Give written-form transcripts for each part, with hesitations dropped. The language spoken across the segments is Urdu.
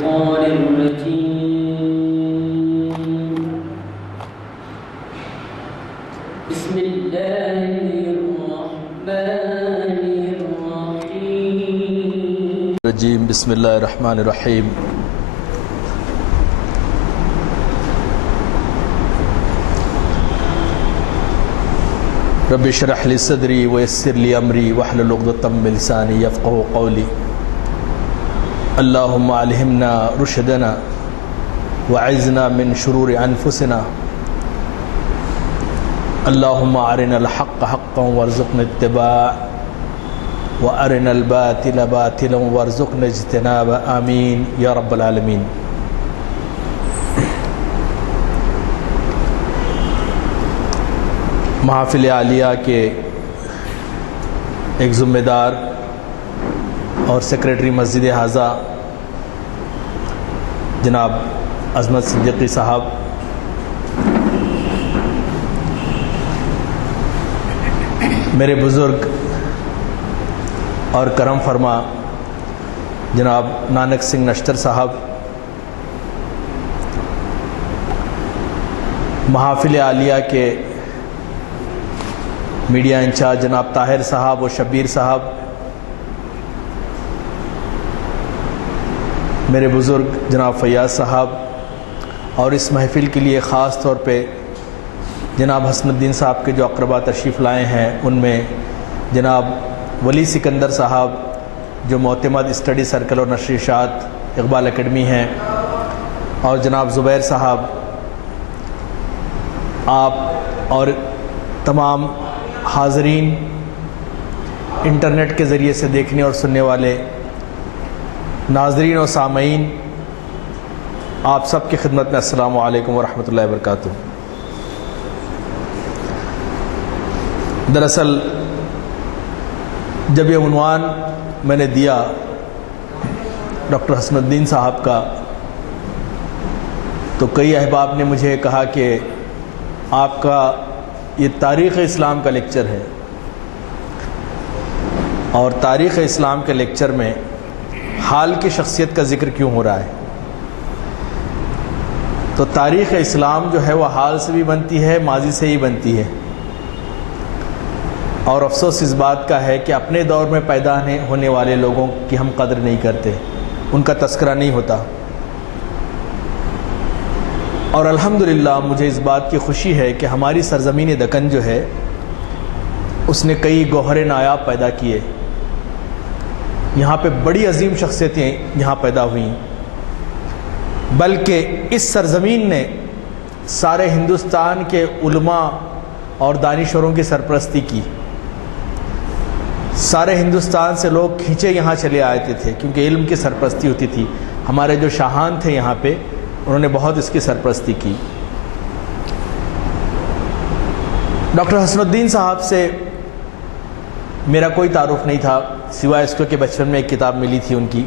الشيطان الرجيم. بسم الله الرحمن الرحيم. بسم الله الرحمن الرحيم. رب اشرح لي صدري ويسر لي امري واحلل عقدة من لساني يفقهوا قولي. اللهم الهمنا رشدنا وعزنا من شرور انفسنا. اللهم ارنا الحق حقا وارزقنا اتباعه وارنا الباطل باطلا وارزقنا اجتنابه. آمین یا رب العالمین. محافل عالیہ کے ایک ذمہ دار اور سیکریٹری مسجد حاضہ جناب عظمت صدیقی صاحب، میرے بزرگ اور کرم فرما جناب نانک سنگھ نشتر صاحب، محافل عالیہ کے میڈیا انچارج جناب طاہر صاحب و شبیر صاحب، میرے بزرگ جناب فیاض صاحب، اور اس محفل کے لیے خاص طور پہ جناب حسن الدین صاحب کے جو اقربا تشریف لائے ہیں، ان میں جناب ولی سکندر صاحب جو معتمد اسٹڈی سرکل اور نشریات اقبال اکیڈمی ہیں، اور جناب زبیر صاحب، آپ اور تمام حاضرین، انٹرنیٹ کے ذریعے سے دیکھنے اور سننے والے ناظرین اور سامعین، آپ سب کی خدمت میں السلام علیکم ورحمۃ اللہ وبرکاتہ۔ دراصل جب یہ عنوان میں نے دیا ڈاکٹر حسن الدین صاحب کا، تو کئی احباب نے مجھے کہا کہ آپ کا یہ تاریخ اسلام کا لیکچر ہے، اور تاریخ اسلام کے لیکچر میں حال کی شخصیت کا ذکر کیوں ہو رہا ہے؟ تو تاریخ اسلام جو ہے وہ حال سے بھی بنتی ہے، ماضی سے ہی بنتی ہے، اور افسوس اس بات کا ہے کہ اپنے دور میں پیدا ہونے والے لوگوں کی ہم قدر نہیں کرتے، ان کا تذکرہ نہیں ہوتا۔ اور الحمدللہ مجھے اس بات کی خوشی ہے کہ ہماری سرزمین دکن جو ہے اس نے کئی گوہر نایاب پیدا کیے، یہاں پہ بڑی عظیم شخصیتیں یہاں پیدا ہوئیں، بلکہ اس سرزمین نے سارے ہندوستان کے علماء اور دانشوروں کی سرپرستی کی۔ سارے ہندوستان سے لوگ کھینچے یہاں چلے آتے تھے کیونکہ علم کی سرپرستی ہوتی تھی۔ ہمارے جو شاہان تھے یہاں پہ، انہوں نے بہت اس کی سرپرستی کی۔ ڈاکٹر حسن الدین صاحب سے میرا کوئی تعارف نہیں تھا، سوائے اس کو کہ بچپن میں ایک کتاب ملی تھی ان کی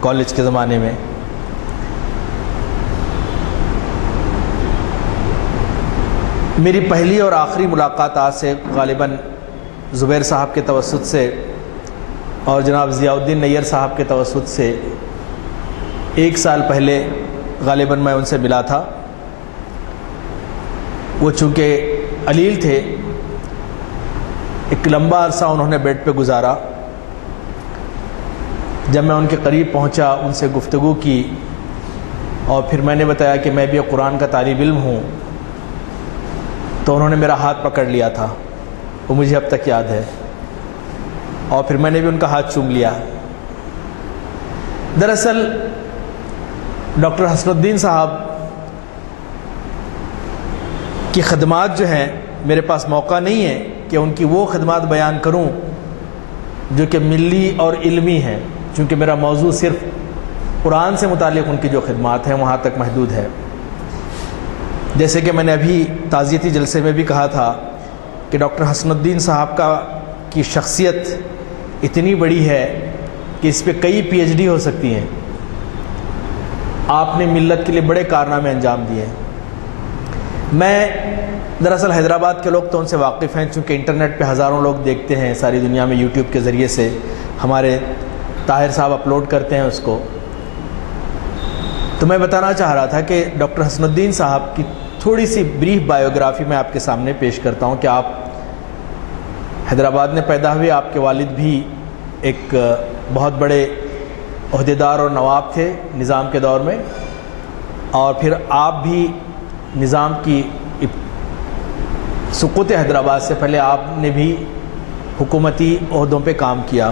کالج کے زمانے میں۔ میری پہلی اور آخری ملاقات آج سے غالباً زبیر صاحب کے توسط سے اور جناب ضیاء الدین نیّر صاحب کے توسط سے 1 سال پہلے غالباً میں ان سے ملا تھا۔ وہ چونکہ علیل تھے، ایک لمبا عرصہ انہوں نے بیڈ پہ گزارا۔ جب میں ان کے قریب پہنچا، ان سے گفتگو کی، اور پھر میں نے بتایا کہ میں بھی قرآن کا طالب علم ہوں، تو انہوں نے میرا ہاتھ پکڑ لیا تھا، وہ مجھے اب تک یاد ہے، اور پھر میں نے بھی ان کا ہاتھ چوم لیا۔ دراصل ڈاکٹر حسن الدین صاحب کی خدمات جو ہیں، میرے پاس موقع نہیں ہے کہ ان کی وہ خدمات بیان کروں جو کہ ملی اور علمی ہیں، چونکہ میرا موضوع صرف قرآن سے متعلق ان کی جو خدمات ہیں وہاں تک محدود ہے۔ جیسے کہ میں نے ابھی تعزیتی جلسے میں بھی کہا تھا کہ ڈاکٹر حسن الدین صاحب کی شخصیت اتنی بڑی ہے کہ اس پہ کئی پی ایچ ڈی ہو سکتی ہیں۔ آپ نے ملت کے لیے بڑے کارنامے انجام دیے ہیں۔ میں دراصل حیدرآباد کے لوگ تو ان سے واقف ہیں، چونکہ انٹرنیٹ پہ ہزاروں لوگ دیکھتے ہیں ساری دنیا میں، یوٹیوب کے ذریعے سے ہمارے طاہر صاحب اپلوڈ کرتے ہیں اس کو۔ تو میں بتانا چاہ رہا تھا کہ ڈاکٹر حسن الدین صاحب کی تھوڑی سی بریف بایوگرافی میں آپ کے سامنے پیش کرتا ہوں کہ آپ حیدرآباد میں پیدا ہوئے. آپ کے والد بھی ایک بہت بڑے عہدیدار اور نواب تھے نظام کے دور میں, اور پھر آپ بھی نظام کی سقوط حیدرآباد سے پہلے آپ نے بھی حکومتی عہدوں پہ کام کیا.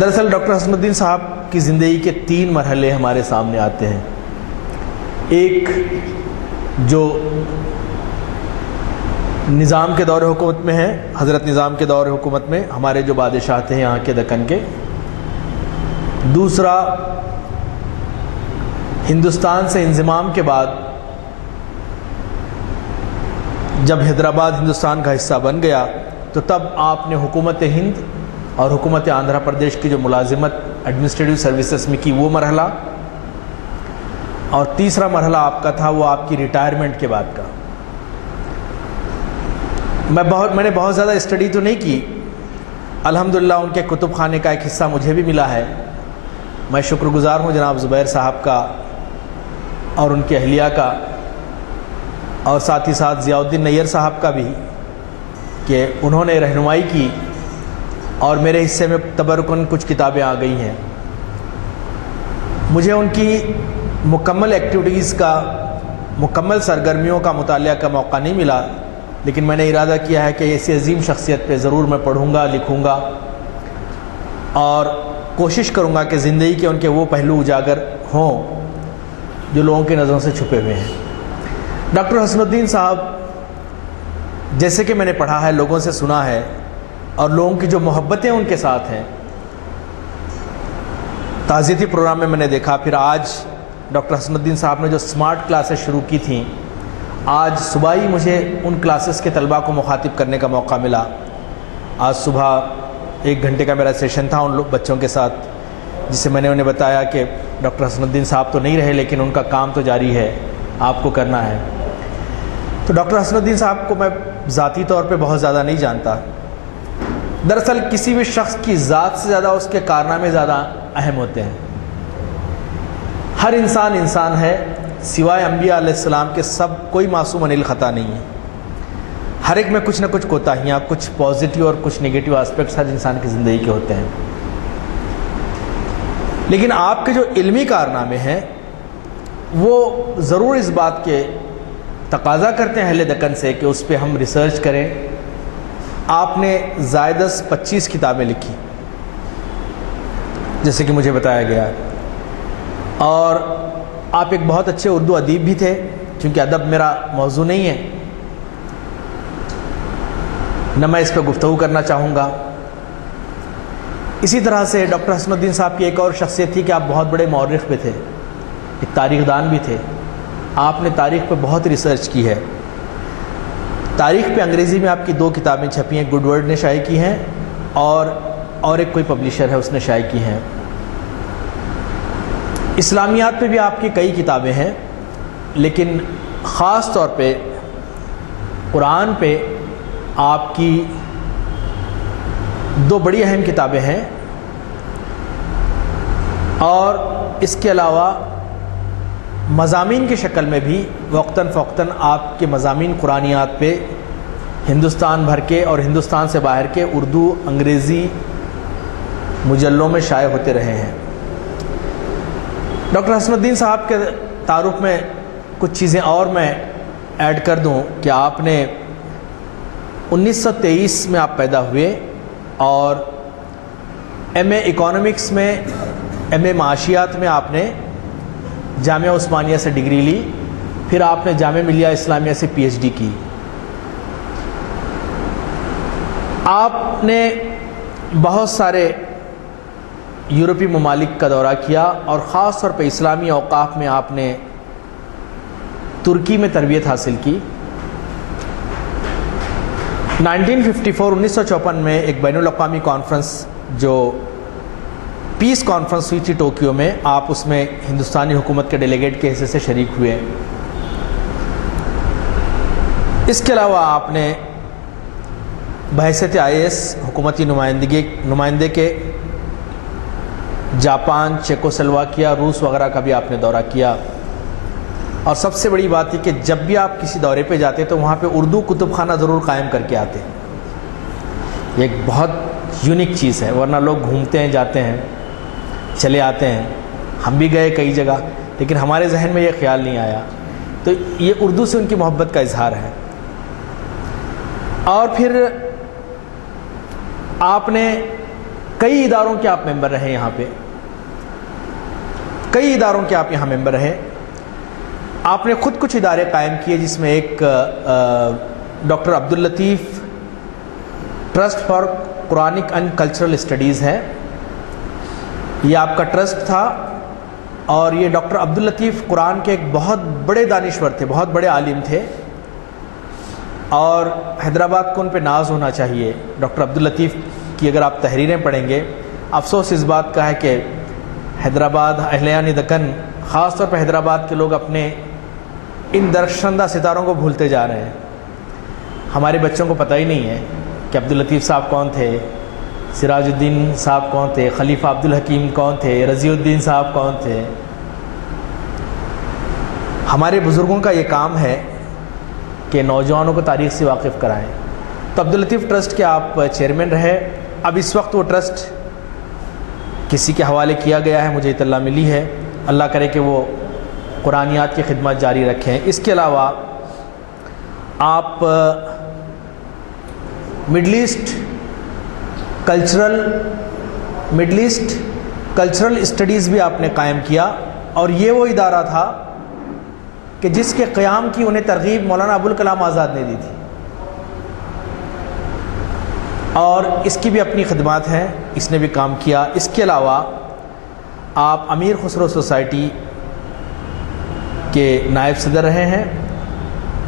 دراصل ڈاکٹر حسن الدین صاحب کی زندگی کے 3 مرحلے ہمارے سامنے آتے ہیں. ایک جو نظام کے دور حکومت میں ہے, حضرت نظام کے دور حکومت میں ہمارے جو بادشاہ تھے یہاں کے دکن کے. دوسرا ہندوستان سے انضمام کے بعد جب حیدرآباد ہندوستان کا حصہ بن گیا تو تب آپ نے حکومت ہند اور حکومت آندھرا پردیش کی جو ملازمت ایڈمنسٹریٹو سروسز میں کی وہ مرحلہ, اور تیسرا مرحلہ آپ کا تھا وہ آپ کی ریٹائرمنٹ کے بعد کا. میں نے بہت زیادہ اسٹڈی تو نہیں کی, الحمدللہ ان کے کتب خانے کا ایک حصہ مجھے بھی ملا ہے. میں شکر گزار ہوں جناب زبیر صاحب کا اور ان کی اہلیہ کا, اور ساتھ ہی ساتھ ضیاء الدین نیّر صاحب کا بھی, کہ انہوں نے رہنمائی کی اور میرے حصے میں تبرکن کچھ کتابیں آ گئی ہیں. مجھے ان کی مکمل ایکٹیویٹیز کا, مکمل سرگرمیوں کا مطالعہ کا موقع نہیں ملا, لیکن میں نے ارادہ کیا ہے کہ ایسی عظیم شخصیت پہ ضرور میں پڑھوں گا, لکھوں گا, اور کوشش کروں گا کہ زندگی کے ان کے وہ پہلو اجاگر ہوں جو لوگوں کی نظروں سے چھپے ہوئے ہیں. ڈاکٹر حسن الدین صاحب جیسے کہ میں نے پڑھا ہے, لوگوں سے سنا ہے, اور لوگوں کی جو محبتیں ان کے ساتھ ہیں, تعزیتی پروگرام میں نے دیکھا. پھر آج ڈاکٹر حسن الدین صاحب نے جو سمارٹ کلاسز شروع کی تھیں, آج صبح ہی مجھے ان کلاسز کے طلباء کو مخاطب کرنے کا موقع ملا. آج صبح 1 گھنٹے کا میرا سیشن تھا ان بچوں کے ساتھ, جس سے میں نے انہیں بتایا کہ ڈاکٹر حسن الدین صاحب تو نہیں رہے لیکن ان کا کام تو جاری ہے, آپ کو کرنا ہے. تو ڈاکٹر حسن الدین صاحب کو میں ذاتی طور پہ بہت زیادہ نہیں جانتا. دراصل کسی بھی شخص کی ذات سے زیادہ اس کے کارنامے زیادہ اہم ہوتے ہیں. ہر انسان انسان ہے, سوائے انبیاء علیہ السلام کے سب کوئی معصوم عن الخطا نہیں ہے. ہر ایک میں کچھ نہ کچھ کوتاہیاں, کچھ پازیٹیو اور کچھ نگیٹیو آسپیکٹس ہر انسان کی زندگی کے ہوتے ہیں. لیکن آپ کے جو علمی کارنامے ہیں وہ ضرور اس بات کے تقاضا کرتے ہیں اہل دکن سے کہ اس پہ ہم ریسرچ کریں. آپ نے زائد از 25 کتابیں لکھی جیسے کہ مجھے بتایا گیا, اور آپ ایک بہت اچھے اردو ادیب بھی تھے. چونکہ ادب میرا موضوع نہیں ہے, نہ میں اس پہ گفتگو کرنا چاہوں گا. اسی طرح سے ڈاکٹر حسن الدین صاحب کی ایک اور شخصیت تھی کہ آپ بہت بڑے مورخ بھی تھے, ایک تاریخ دان بھی تھے. آپ نے تاریخ پہ بہت ریسرچ کی ہے. تاریخ پہ انگریزی میں آپ کی 2 کتابیں چھپی ہیں, گڈ ورڈ نے شائع کی ہیں, اور ایک کوئی پبلشر ہے اس نے شائع کی ہیں. اسلامیات پہ بھی آپ کی کئی کتابیں ہیں, لیکن خاص طور پہ قرآن پہ آپ کی 2 بڑی اہم کتابیں ہیں. اور اس کے علاوہ مضامین کی شکل میں بھی وقتاً فوقتاً آپ کے مضامین قرآنیات پہ ہندوستان بھر کے اور ہندوستان سے باہر کے اردو انگریزی مجلوں میں شائع ہوتے رہے ہیں. ڈاکٹر حسن الدین صاحب کے تعارف میں کچھ چیزیں اور میں ایڈ کر دوں کہ آپ نے 1923 میں آپ پیدا ہوئے, اور ایم اے اکانومکس میں, ایم اے معاشیات میں آپ نے جامعہ عثمانیہ سے ڈگری لی. پھر آپ نے جامعہ ملیہ اسلامیہ سے پی ایچ ڈی کی. آپ نے بہت سارے یورپی ممالک کا دورہ کیا, اور خاص طور پہ اسلامی اوقاف میں آپ نے ترکی میں تربیت حاصل کی. 1954 میں ایک بین الاقوامی کانفرنس جو پیس کانفرنس ہوئی تھی ٹوکیو میں, آپ اس میں ہندوستانی حکومت کے ڈیلیگیٹ کے حصے سے شریک ہوئے. اس کے علاوہ آپ نے بحیثیت IAS حکومتی نمائندے کے جاپان، چیکوسلواکیا، روس وغیرہ کا بھی آپ نے دورہ کیا، اور سب سے بڑی بات یہ کہ جب بھی آپ کسی دورے پہ جاتے تو وہاں پہ اردو کتب خانہ ضرور قائم کر کے آتے ہیں۔ یہ ایک بہت یونیک چیز ہے، ورنہ لوگ گھومتے ہیں، جاتے ہیں، چلے آتے ہیں، ہم بھی گئے کئی جگہ، لیکن ہمارے ذہن میں یہ خیال نہیں آیا۔ تو یہ اردو سے ان کی محبت کا اظہار ہے۔ اور پھر آپ نے کئی اداروں کے آپ ممبر رہے، یہاں پہ کئی اداروں کے آپ یہاں ممبر رہے۔ آپ نے خود کچھ ادارے قائم کیے، جس میں ایک doctor Abdul Latif trust for Quranic and cultural studies ہے، یہ آپ کا ٹرسٹ تھا۔ اور یہ ڈاکٹر عبداللطیف قرآن کے ایک بہت بڑے دانشور تھے، بہت بڑے عالم تھے، اور حیدرآباد کو ان پہ ناز ہونا چاہیے۔ ڈاکٹر عبداللطیف کی اگر آپ تحریریں پڑھیں گے، افسوس اس بات کا ہے کہ حیدرآباد، اہلیان دکن، خاص طور پہ حیدرآباد کے لوگ اپنے ان درخشندہ ستاروں کو بھولتے جا رہے ہیں۔ ہمارے بچوں کو پتہ ہی نہیں ہے کہ عبداللطیف صاحب کون تھے، سراج الدین صاحب کون تھے، خلیفہ عبدالحکیم کون تھے، رضی الدین صاحب کون تھے۔ ہمارے بزرگوں کا یہ کام ہے کہ نوجوانوں کو تاریخ سے واقف کرائیں۔ تو عبداللطیف ٹرسٹ کے آپ چیئرمین رہے۔ اب اس وقت وہ ٹرسٹ کسی کے حوالے کیا گیا ہے، مجھے اطلاع ملی ہے، اللہ کرے کہ وہ قرآنیات کی خدمات جاری رکھیں۔ اس کے علاوہ آپ مڈل ایسٹ کلچرل اسٹڈیز بھی آپ نے قائم کیا، اور یہ وہ ادارہ تھا کہ جس کے قیام کی انہیں ترغیب مولانا ابوالکلام آزاد نے دی تھی، اور اس کی بھی اپنی خدمات ہیں، اس نے بھی کام کیا۔ اس کے علاوہ آپ امیر خسرو سوسائٹی کے نائب صدر رہے ہیں،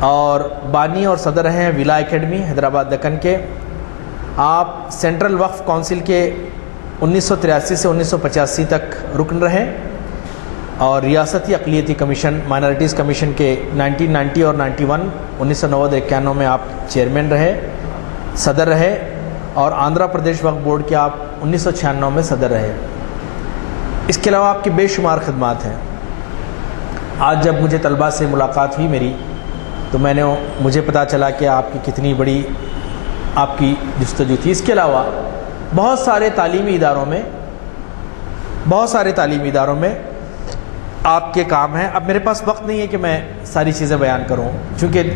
اور بانی اور صدر رہے ہیں ولا اکیڈمی حیدرآباد دکن کے۔ آپ سینٹرل وقف کونسل کے 1983 سے 1985 تک رکن رہے، اور ریاستی اقلیتی کمیشن، مائنارٹیز کمیشن کے 1990 اور 1991 میں آپ چیئرمین رہے، صدر رہے، اور آندھرا پردیش وقف بورڈ کے آپ 1996 میں صدر رہے۔ اس کے علاوہ آپ کی بے شمار خدمات ہیں۔ آج جب مجھے طلباء سے ملاقات ہوئی میری، تو مجھے پتہ چلا کہ آپ کی کتنی بڑی آپ کی جستجو تھی۔ اس کے علاوہ بہت سارے تعلیمی اداروں میں آپ کے کام ہیں۔ اب میرے پاس وقت نہیں ہے کہ میں ساری چیزیں بیان کروں، چونکہ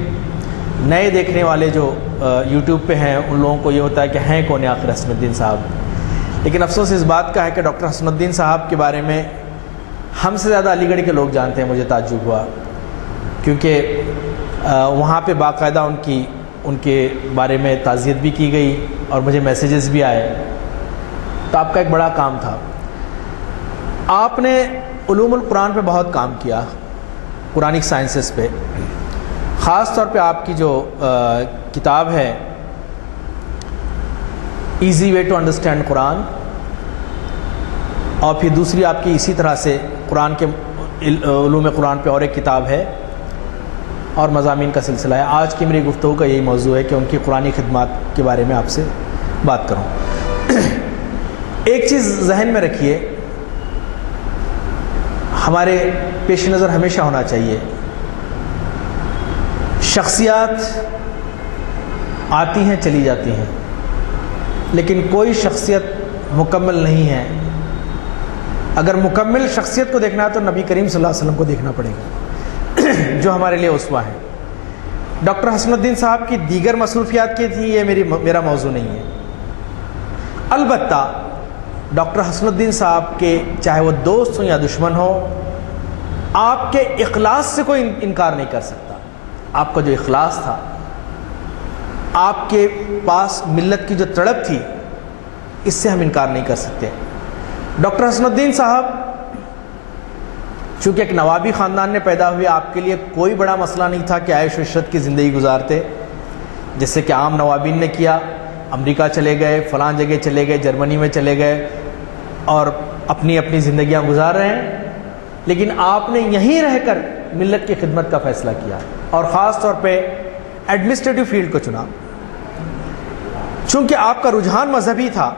نئے دیکھنے والے جو یوٹیوب پہ ہیں ان لوگوں کو یہ ہوتا ہے کہ ہیں کون آخر حسن الدین صاحب۔ لیکن افسوس اس بات کا ہے کہ ڈاکٹر حسن الدین صاحب کے بارے میں ہم سے زیادہ علی گڑھ کے لوگ جانتے ہیں۔ مجھے تعجب ہوا، کیونکہ وہاں پہ باقاعدہ ان کے بارے میں تعزیت بھی کی گئی، اور مجھے میسیجز بھی آئے۔ تو آپ کا ایک بڑا کام تھا۔ آپ نے علوم القرآن پہ بہت کام کیا، قرآنک سائنسز پہ، خاص طور پہ آپ کی جو کتاب ہے ایزی وے ٹو انڈرسٹینڈ قرآن، اور پھر دوسری آپ کی اسی طرح سے قرآن کے علوم قرآن پہ اور ایک کتاب ہے، اور مضامین کا سلسلہ ہے۔ آج کی میری گفتگو کا یہی موضوع ہے کہ ان کی قرآنی خدمات کے بارے میں آپ سے بات کروں۔ ایک چیز ذہن میں رکھیے، ہمارے پیش نظر ہمیشہ ہونا چاہیے، شخصیات آتی ہیں چلی جاتی ہیں، لیکن کوئی شخصیت مکمل نہیں ہے۔ اگر مکمل شخصیت کو دیکھنا ہے تو نبی کریم صلی اللہ علیہ وسلم کو دیکھنا پڑے گا، جو ہمارے لیے اسوہ ہیں۔ ڈاکٹر حسن الدین صاحب کی دیگر مصروفیات کی تھی، یہ میرا موضوع نہیں ہے۔ البتہ ڈاکٹر حسن الدین صاحب کے چاہے وہ دوست ہوں یا دشمن ہو، آپ کے اخلاص سے کوئی انکار نہیں کر سکتا۔ آپ کا جو اخلاص تھا، آپ کے پاس ملت کی جو تڑپ تھی، اس سے ہم انکار نہیں کر سکتے۔ ڈاکٹر حسن الدین صاحب چونکہ ایک نوابی خاندان میں پیدا ہوئے، آپ کے لیے کوئی بڑا مسئلہ نہیں تھا کہ عیش و عشرت کی زندگی گزارتے، جیسے کہ عام نوابین نے کیا۔ امریکہ چلے گئے، فلاں جگہ چلے گئے، جرمنی میں چلے گئے، اور اپنی اپنی زندگیاں گزار رہے ہیں، لیکن آپ نے یہیں رہ کر ملت کی خدمت کا فیصلہ کیا، اور خاص طور پہ ایڈمنسٹریٹو فیلڈ کو چنا۔ چونکہ آپ کا رجحان مذہبی تھا،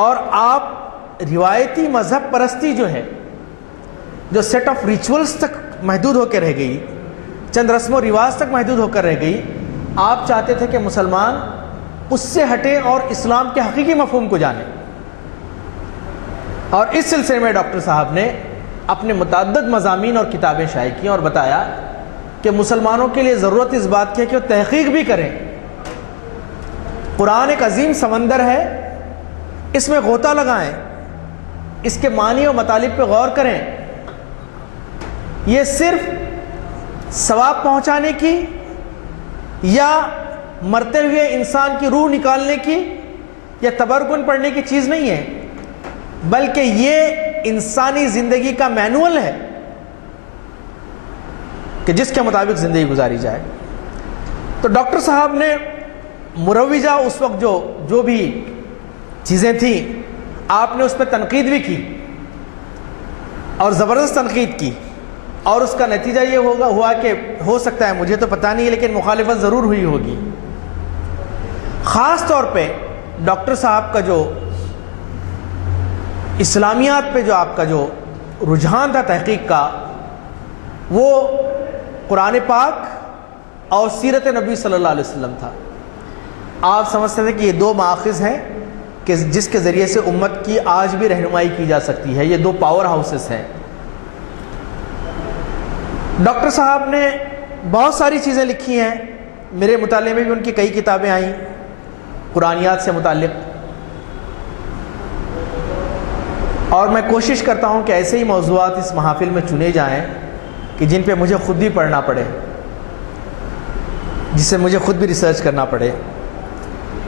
اور آپ روایتی مذہب پرستی جو ہے، جو سیٹ آف ریچولز تک محدود ہو کے رہ گئی، چند رسم و رواج تک محدود ہو کر رہ گئی، آپ چاہتے تھے کہ مسلمان اس سے ہٹے اور اسلام کے حقیقی مفہوم کو جانے. اور اس سلسلے میں ڈاکٹر صاحب نے اپنے متعدد مضامین اور کتابیں شائع کی اور بتایا کہ مسلمانوں کے لیے ضرورت اس بات کی ہے کہ وہ تحقیق بھی کریں. قرآن ایک عظیم سمندر ہے، اس میں غوطہ لگائیں، اس کے معنی و مطالب پہ غور کریں. یہ صرف ثواب پہنچانے کی یا مرتے ہوئے انسان کی روح نکالنے کی یا تبرکن پڑھنے کی چیز نہیں ہے، بلکہ یہ انسانی زندگی کا مینول ہے کہ جس کے مطابق زندگی گزاری جائے. تو ڈاکٹر صاحب نے مروجہ اس وقت جو بھی چیزیں تھیں، آپ نے اس پہ تنقید بھی کی اور زبردست تنقید کی، اور اس کا نتیجہ یہ ہوا کہ ہو سکتا ہے، مجھے تو پتہ نہیں ہے، لیکن مخالفت ضرور ہوئی ہوگی. خاص طور پہ ڈاکٹر صاحب کا جو اسلامیات پہ جو آپ کا جو رجحان تھا تحقیق کا، وہ قرآن پاک اور سیرت نبی صلی اللہ علیہ وسلم تھا. آپ سمجھتے تھے کہ یہ دو ماخذ ہیں کہ جس کے ذریعے سے امت کی آج بھی رہنمائی کی جا سکتی ہے، یہ دو پاور ہاؤسز ہیں. ڈاکٹر صاحب نے بہت ساری چیزیں لکھی ہیں، میرے مطالعے میں بھی ان کی کئی کتابیں آئیں قرآنیات سے متعلق، اور میں کوشش کرتا ہوں کہ ایسے ہی موضوعات اس محافل میں چنے جائیں کہ جن پہ مجھے خود بھی پڑھنا پڑے، جس سے مجھے خود بھی ریسرچ کرنا پڑے.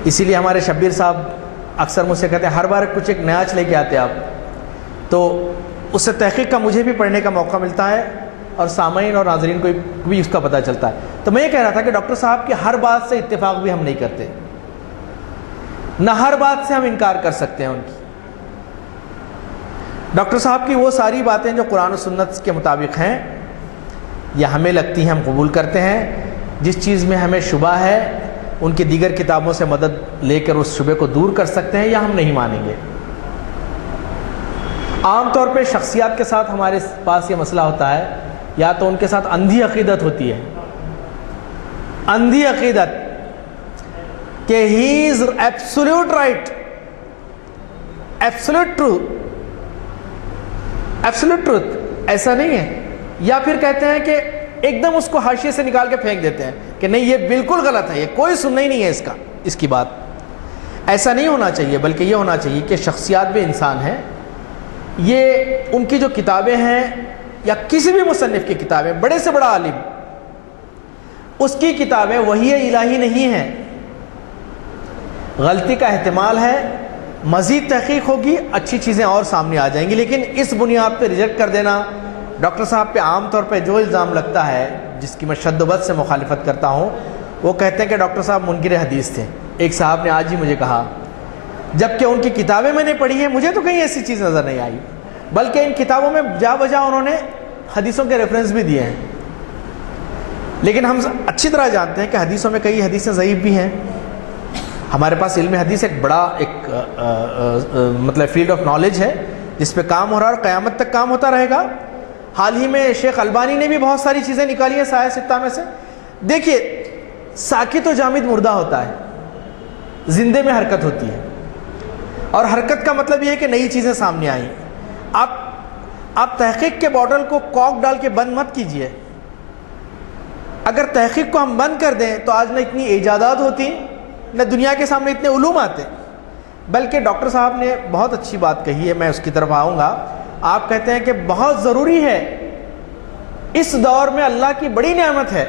اسی لیے ہمارے شبیر صاحب اکثر مجھ سے کہتے ہیں ہر بار کچھ ایک نیا لے کے آتے آپ، تو اس سے تحقیق کا مجھے بھی پڑھنے کا موقع ملتا ہے اور سامعین اور ناظرین کو بھی اس کا پتہ چلتا ہے. تو میں یہ کہہ رہا تھا کہ ڈاکٹر صاحب کی ہر بات سے اتفاق بھی ہم نہیں کرتے، نہ ہر بات سے ہم انکار کر سکتے ہیں ان کی. ڈاکٹر صاحب کی وہ ساری باتیں جو قرآن و سنت کے مطابق ہیں یا ہمیں لگتی ہیں ہم قبول کرتے ہیں. جس چیز میں ہمیں شبہ ہے ان کی دیگر کتابوں سے مدد لے کر اس شبے کو دور کر سکتے ہیں یا ہم نہیں مانیں گے. عام طور پہ شخصیات کے ساتھ ہمارے پاس یہ مسئلہ ہوتا ہے، یا تو ان کے ساتھ اندھی عقیدت ہوتی ہے، اندھی عقیدت کہ he is absolute right, absolute truth, absolute truth ایسا نہیں ہے. یا پھر کہتے ہیں کہ ایک دم اس کو حاشیے سے نکال کے پھینک دیتے ہیں کہ نہیں یہ بالکل غلط ہے، یہ کوئی سننا ہی نہیں ہے اس کی بات. ایسا نہیں ہونا چاہیے، بلکہ یہ ہونا چاہیے کہ شخصیات بھی انسان ہیں. یہ ان کی جو کتابیں ہیں یا کسی بھی مصنف کی کتابیں، بڑے سے بڑا عالم، اس کی کتابیں وحی الہی نہیں ہیں. غلطی کا احتمال ہے، مزید تحقیق ہوگی، اچھی چیزیں اور سامنے آ جائیں گی، لیکن اس بنیاد پہ ریجیکٹ کر دینا. ڈاکٹر صاحب پہ عام طور پہ جو الزام لگتا ہے، جس کی میں شد و بد سے مخالفت کرتا ہوں، وہ کہتے ہیں کہ ڈاکٹر صاحب منکر حدیث تھے. ایک صاحب نے آج ہی مجھے کہا، جبکہ ان کی کتابیں میں نے پڑھی ہیں، مجھے تو کہیں ایسی چیز نظر نہیں آئی، بلکہ ان کتابوں میں جا بجا انہوں نے حدیثوں کے ریفرنس بھی دیے ہیں. لیکن ہم اچھی طرح جانتے ہیں کہ حدیثوں میں کئی حدیثیں ضعیف بھی ہیں. ہمارے پاس علم حدیث ایک بڑا مطلب فیلڈ آف نالج ہے جس پہ کام ہو رہا ہے اور قیامت تک کام ہوتا رہے گا. حال ہی میں شیخ البانی نے بھی بہت ساری چیزیں نکالی ہیں سایہ ستہ میں سے. دیکھیے، ساکت و جامد مردہ ہوتا ہے، زندے میں حرکت ہوتی ہے، اور حرکت کا مطلب یہ ہے کہ نئی چیزیں سامنے آئیں. آپ تحقیق کے باٹل کو کاک ڈال کے بند مت کیجئے. اگر تحقیق کو ہم بند کر دیں تو آج نہ اتنی ایجادات ہوتی، نہ دنیا کے سامنے اتنے علوم آتے. بلکہ ڈاکٹر صاحب نے بہت اچھی بات کہی ہے، میں اس کی طرف آؤں گا. آپ کہتے ہیں کہ بہت ضروری ہے، اس دور میں اللہ کی بڑی نعمت ہے.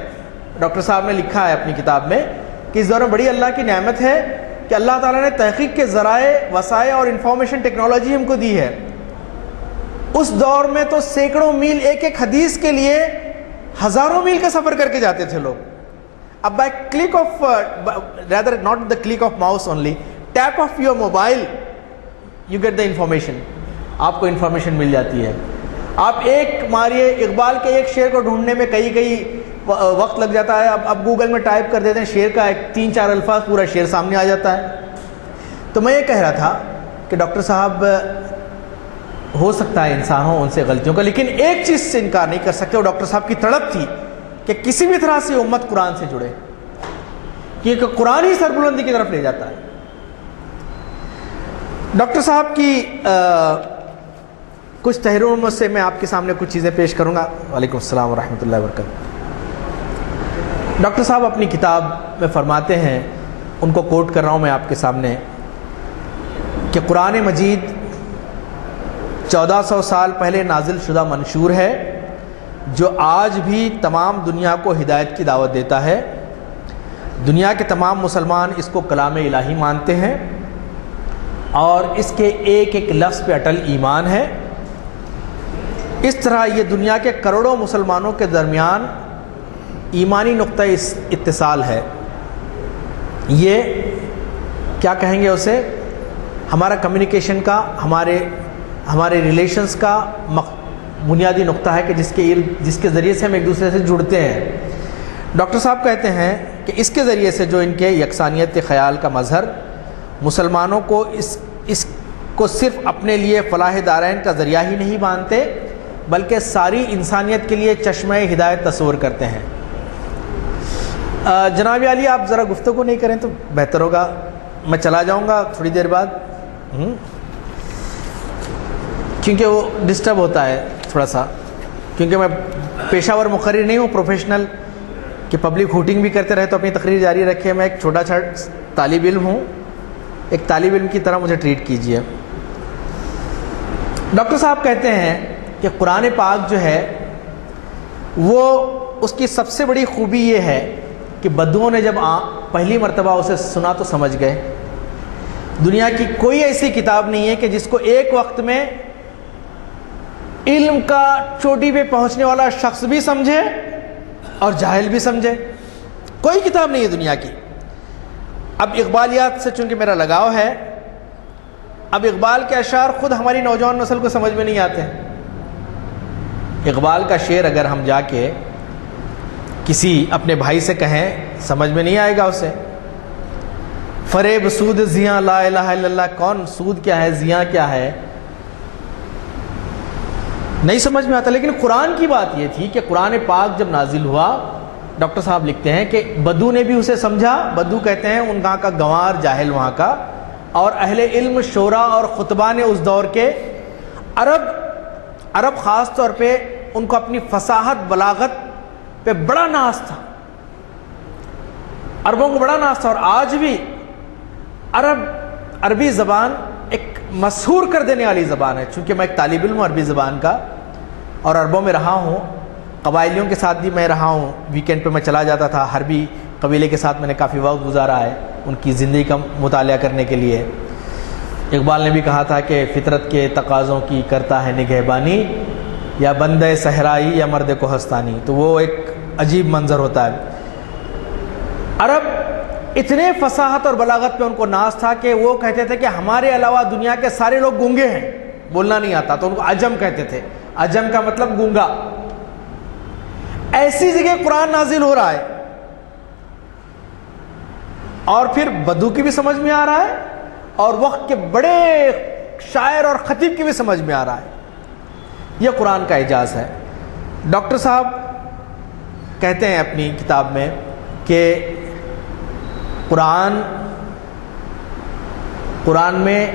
ڈاکٹر صاحب نے لکھا ہے اپنی کتاب میں کہ اس دور میں بڑی اللہ کی نعمت ہے کہ اللہ تعالیٰ نے تحقیق کے ذرائع، وسائل اور انفارمیشن ٹیکنالوجی ہم کو دی ہے. اس دور میں تو سینکڑوں میل ایک ایک حدیث کے لیے ہزاروں میل کا سفر کر کے جاتے تھے لوگ. اب by click of rather not the click of mouse only, tap of your mobile you get the information. آپ کو انفارمیشن مل جاتی ہے. آپ ایک ماریے اقبال کے ایک شعر کو ڈھونڈنے میں کئی وقت لگ جاتا ہے. اب گوگل میں ٹائپ کر دیتے ہیں شعر کا 3-4 الفاظ، پورا شعر سامنے آ جاتا ہے. تو میں یہ کہہ رہا تھا کہ ڈاکٹر صاحب ہو سکتا ہے انسان ہو ان سے غلطیوں کا، لیکن ایک چیز سے انکار نہیں کر سکتے، اور ڈاکٹر صاحب کی تڑپ تھی کہ کسی بھی طرح سے امت قرآن سے جڑے، کیونکہ قرآن ہی سربلندی کی طرف لے جاتا ہے۔ ڈاکٹر صاحب کی کچھ تحریروں سے میں آپ کے سامنے کچھ چیزیں پیش کروں گا۔ وعلیکم السلام ورحمۃ اللہ وبرکاتہ۔ ڈاکٹر صاحب اپنی کتاب میں فرماتے ہیں، ان کو کوٹ کر رہا ہوں میں آپ کے سامنے، کہ قرآن مجید 1400 سال پہلے نازل شدہ منشور ہے، جو آج بھی تمام دنیا کو ہدایت کی دعوت دیتا ہے۔ دنیا کے تمام مسلمان اس کو کلام الہی مانتے ہیں، اور اس کے ایک ایک لفظ پہ اٹل ایمان ہے۔ اس طرح یہ دنیا کے کروڑوں مسلمانوں کے درمیان ایمانی نقطہ اتصال ہے۔ یہ کیا کہیں گے اسے، ہمارا کمیونیکیشن کا، ہمارے ریلیشنز کا بنیادی نقطہ ہے، کہ جس کے ذریعے سے ہم ایک دوسرے سے جڑتے ہیں۔ ڈاکٹر صاحب کہتے ہیں کہ اس کے ذریعے سے جو ان کے یکسانیت خیال کا مظہر، مسلمانوں کو اس کو صرف اپنے لیے فلاح دارین کا ذریعہ ہی نہیں مانتے، بلکہ ساری انسانیت کے لیے چشمہ ہدایت تصور کرتے ہیں۔ جناب علی، آپ ذرا گفتگو نہیں کریں تو بہتر ہوگا، میں چلا جاؤں گا تھوڑی دیر بعد، کیونکہ وہ ڈسٹرب ہوتا ہے تھوڑا سا، کیونکہ میں پیشہ ور مقرر نہیں ہوں، پروفیشنل، کہ پبلک ہوٹنگ بھی کرتے رہے تو اپنی تقریر جاری رکھے۔ میں ایک چھوٹا سا طالب علم ہوں، ایک طالب علم کی طرح مجھے ٹریٹ کیجیے۔ ڈاکٹر صاحب کہتے ہیں کہ قرآن پاک جو ہے وہ، اس کی سب سے بڑی خوبی یہ ہے کہ بدوؤں نے جب پہلی مرتبہ اسے سنا تو سمجھ گئے۔ دنیا کی کوئی ایسی کتاب نہیں ہے کہ جس کو ایک وقت میں علم کا چوٹی پہ پہنچنے والا شخص بھی سمجھے اور جاہل بھی سمجھے، کوئی کتاب نہیں ہے دنیا کی۔ اب اقبالیات سے چونکہ میرا لگاؤ ہے، اب اقبال کے اشعار خود ہماری نوجوان نسل کو سمجھ میں نہیں آتے۔ اقبال کا شعر اگر ہم جا کے کسی اپنے بھائی سے کہیں، سمجھ میں نہیں آئے گا اسے۔ فریب، سود، زیاں، لا الہ الا اللہ، کون سود کیا ہے، زیاں کیا ہے، نہیں سمجھ میں آتا۔ لیکن قرآن کی بات یہ تھی کہ قرآن پاک جب نازل ہوا، ڈاکٹر صاحب لکھتے ہیں کہ بدو نے بھی اسے سمجھا۔ بدو کہتے ہیں ان کا گنوار، جاہل وہاں کا، اور اہل علم، شعرا اور خطبہ نے اس دور کے عرب خاص طور پہ ان کو اپنی فصاحت، بلاغت پہ بڑا ناز تھا، عربوں کو بڑا ناز تھا۔ اور آج بھی عربی زبان ایک مسحور کر دینے والی زبان ہے۔ چونکہ میں ایک طالب علم ہوں عربی زبان کا، اور عربوں میں رہا ہوں، قبائلیوں کے ساتھ بھی میں رہا ہوں، ویکینڈ پہ میں چلا جاتا تھا، حربی قبیلے کے ساتھ میں نے کافی وقت گزارا ہے ان کی زندگی کا مطالعہ کرنے کے لیے۔ اقبال نے بھی کہا تھا کہ فطرت کے تقاضوں کی کرتا ہے نگہبانی، یا بندے صحرائی یا مرد کوہستانی۔ تو وہ ایک عجیب منظر ہوتا ہے۔ عرب اتنے فصاحت اور بلاغت پہ ان کو ناز تھا کہ وہ کہتے تھے کہ ہمارے علاوہ دنیا کے سارے لوگ گونگے ہیں، بولنا نہیں آتا، تو ان کو عجم کہتے تھے۔ عجم کا مطلب گونگا۔ ایسی جگہ قرآن نازل ہو رہا ہے، اور پھر بدو کی بھی سمجھ میں آ رہا ہے، اور وقت کے بڑے شاعر اور خطیب کی بھی سمجھ میں آ رہا ہے۔ یہ قرآن کا اعجاز ہے۔ ڈاکٹر صاحب کہتے ہیں اپنی کتاب میں کہ قرآن میں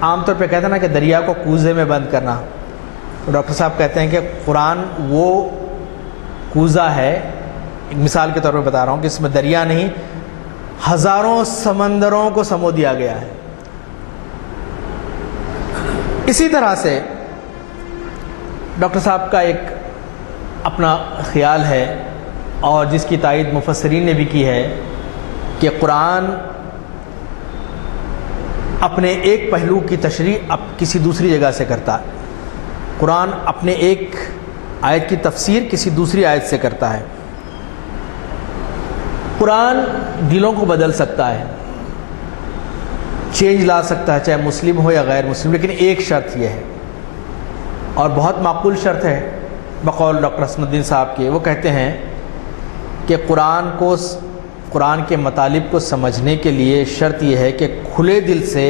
عام طور پہ کہتے ہیں نا کہ دریا کو کوزے میں بند کرنا، تو ڈاکٹر صاحب کہتے ہیں کہ قرآن وہ کوزہ ہے، ایک مثال کے طور پہ بتا رہا ہوں، کہ اس میں دریا نہیں، ہزاروں سمندروں کو سمو دیا گیا ہے۔ اسی طرح سے ڈاکٹر صاحب کا ایک اپنا خیال ہے، اور جس کی تائید مفسرین نے بھی کی ہے، کہ قرآن اپنے ایک پہلو کی تشریح اب کسی دوسری جگہ سے کرتا ہے۔ قرآن اپنے ایک آیت کی تفسیر کسی دوسری آیت سے کرتا ہے۔ قرآن دلوں کو بدل سکتا ہے، چینج لا سکتا ہے، چاہے مسلم ہو یا غیر مسلم، لیکن ایک شرط یہ ہے، اور بہت معقول شرط ہے بقول ڈاکٹر حسن الدین صاحب کے۔ وہ کہتے ہیں کہ قرآن کے مطالب کو سمجھنے کے لیے شرط یہ ہے کہ کھلے دل سے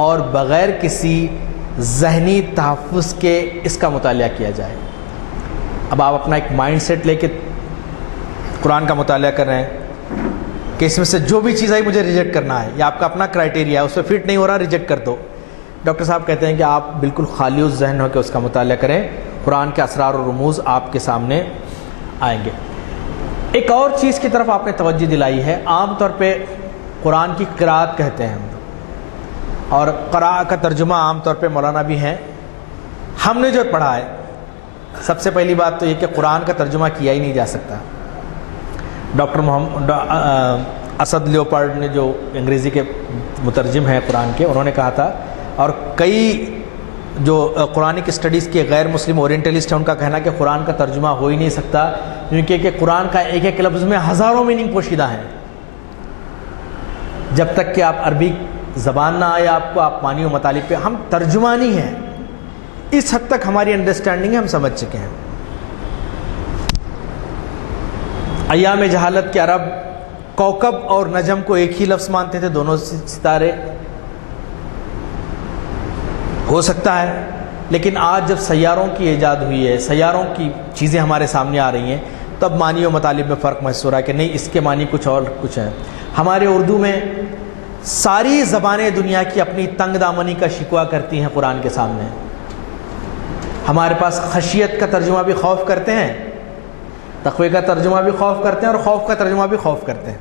اور بغیر کسی ذہنی تحفظ کے اس کا مطالعہ کیا جائے. اب آپ اپنا ایک مائنڈ سیٹ لے کے قرآن کا مطالعہ کر رہے ہیں کہ اس میں سے جو بھی چیز آئی مجھے ریجیکٹ کرنا ہے, یا آپ کا اپنا کرائٹیریا ہے, اس پہ فٹ نہیں ہو رہا, ریجیکٹ کر دو. ڈاکٹر صاحب کہتے ہیں کہ آپ بالکل خالی اس ذہن ہو کے اس کا مطالعہ کریں, قرآن کے اسرار و رموز آپ کے سامنے آئیں گے. ایک اور چیز کی طرف آپ نے توجہ دلائی ہے. عام طور پہ قرآن کی قراءت کہتے ہیں, اور قراءت کا ترجمہ عام طور پہ مولانا بھی ہیں. ہم نے جو پڑھا ہے, سب سے پہلی بات تو یہ کہ قرآن کا ترجمہ کیا ہی نہیں جا سکتا. ڈاکٹر محمد اسد لیوپارڈ نے, جو انگریزی کے مترجم ہیں قرآن کے, انہوں نے کہا تھا, اور کئی جو قرآنک اسٹڈیز کے غیر مسلم اورینٹلسٹ ہیں ان کا کہنا کہ قرآن کا ترجمہ ہو ہی نہیں سکتا, کیونکہ کہ قرآن کا ایک ایک لفظ میں ہزاروں میننگ پوشیدہ ہیں. جب تک کہ آپ عربی زبان نہ آئے آپ کو, آپ معنی و مطالب پہ, ہم ترجمانی ہیں, اس حد تک ہماری انڈرسٹینڈنگ ہے, ہم سمجھ چکے ہیں. ایام جہالت کے عرب کوکب اور نجم کو ایک ہی لفظ مانتے تھے, دونوں ستارے. ہو سکتا ہے, لیکن آج جب سیاروں کی ایجاد ہوئی ہے, سیاروں کی چیزیں ہمارے سامنے آ رہی ہیں, تب معنی و مطالب میں فرق محسوس ہو رہا ہے کہ نہیں, اس کے معنی کچھ اور کچھ ہیں. ہمارے اردو میں ساری زبانیں دنیا کی اپنی تنگ دامنی کا شکوہ کرتی ہیں قرآن کے سامنے. ہمارے پاس خشیت کا ترجمہ بھی خوف کرتے ہیں, تقوی کا ترجمہ بھی خوف کرتے ہیں, اور خوف کا ترجمہ بھی خوف کرتے ہیں,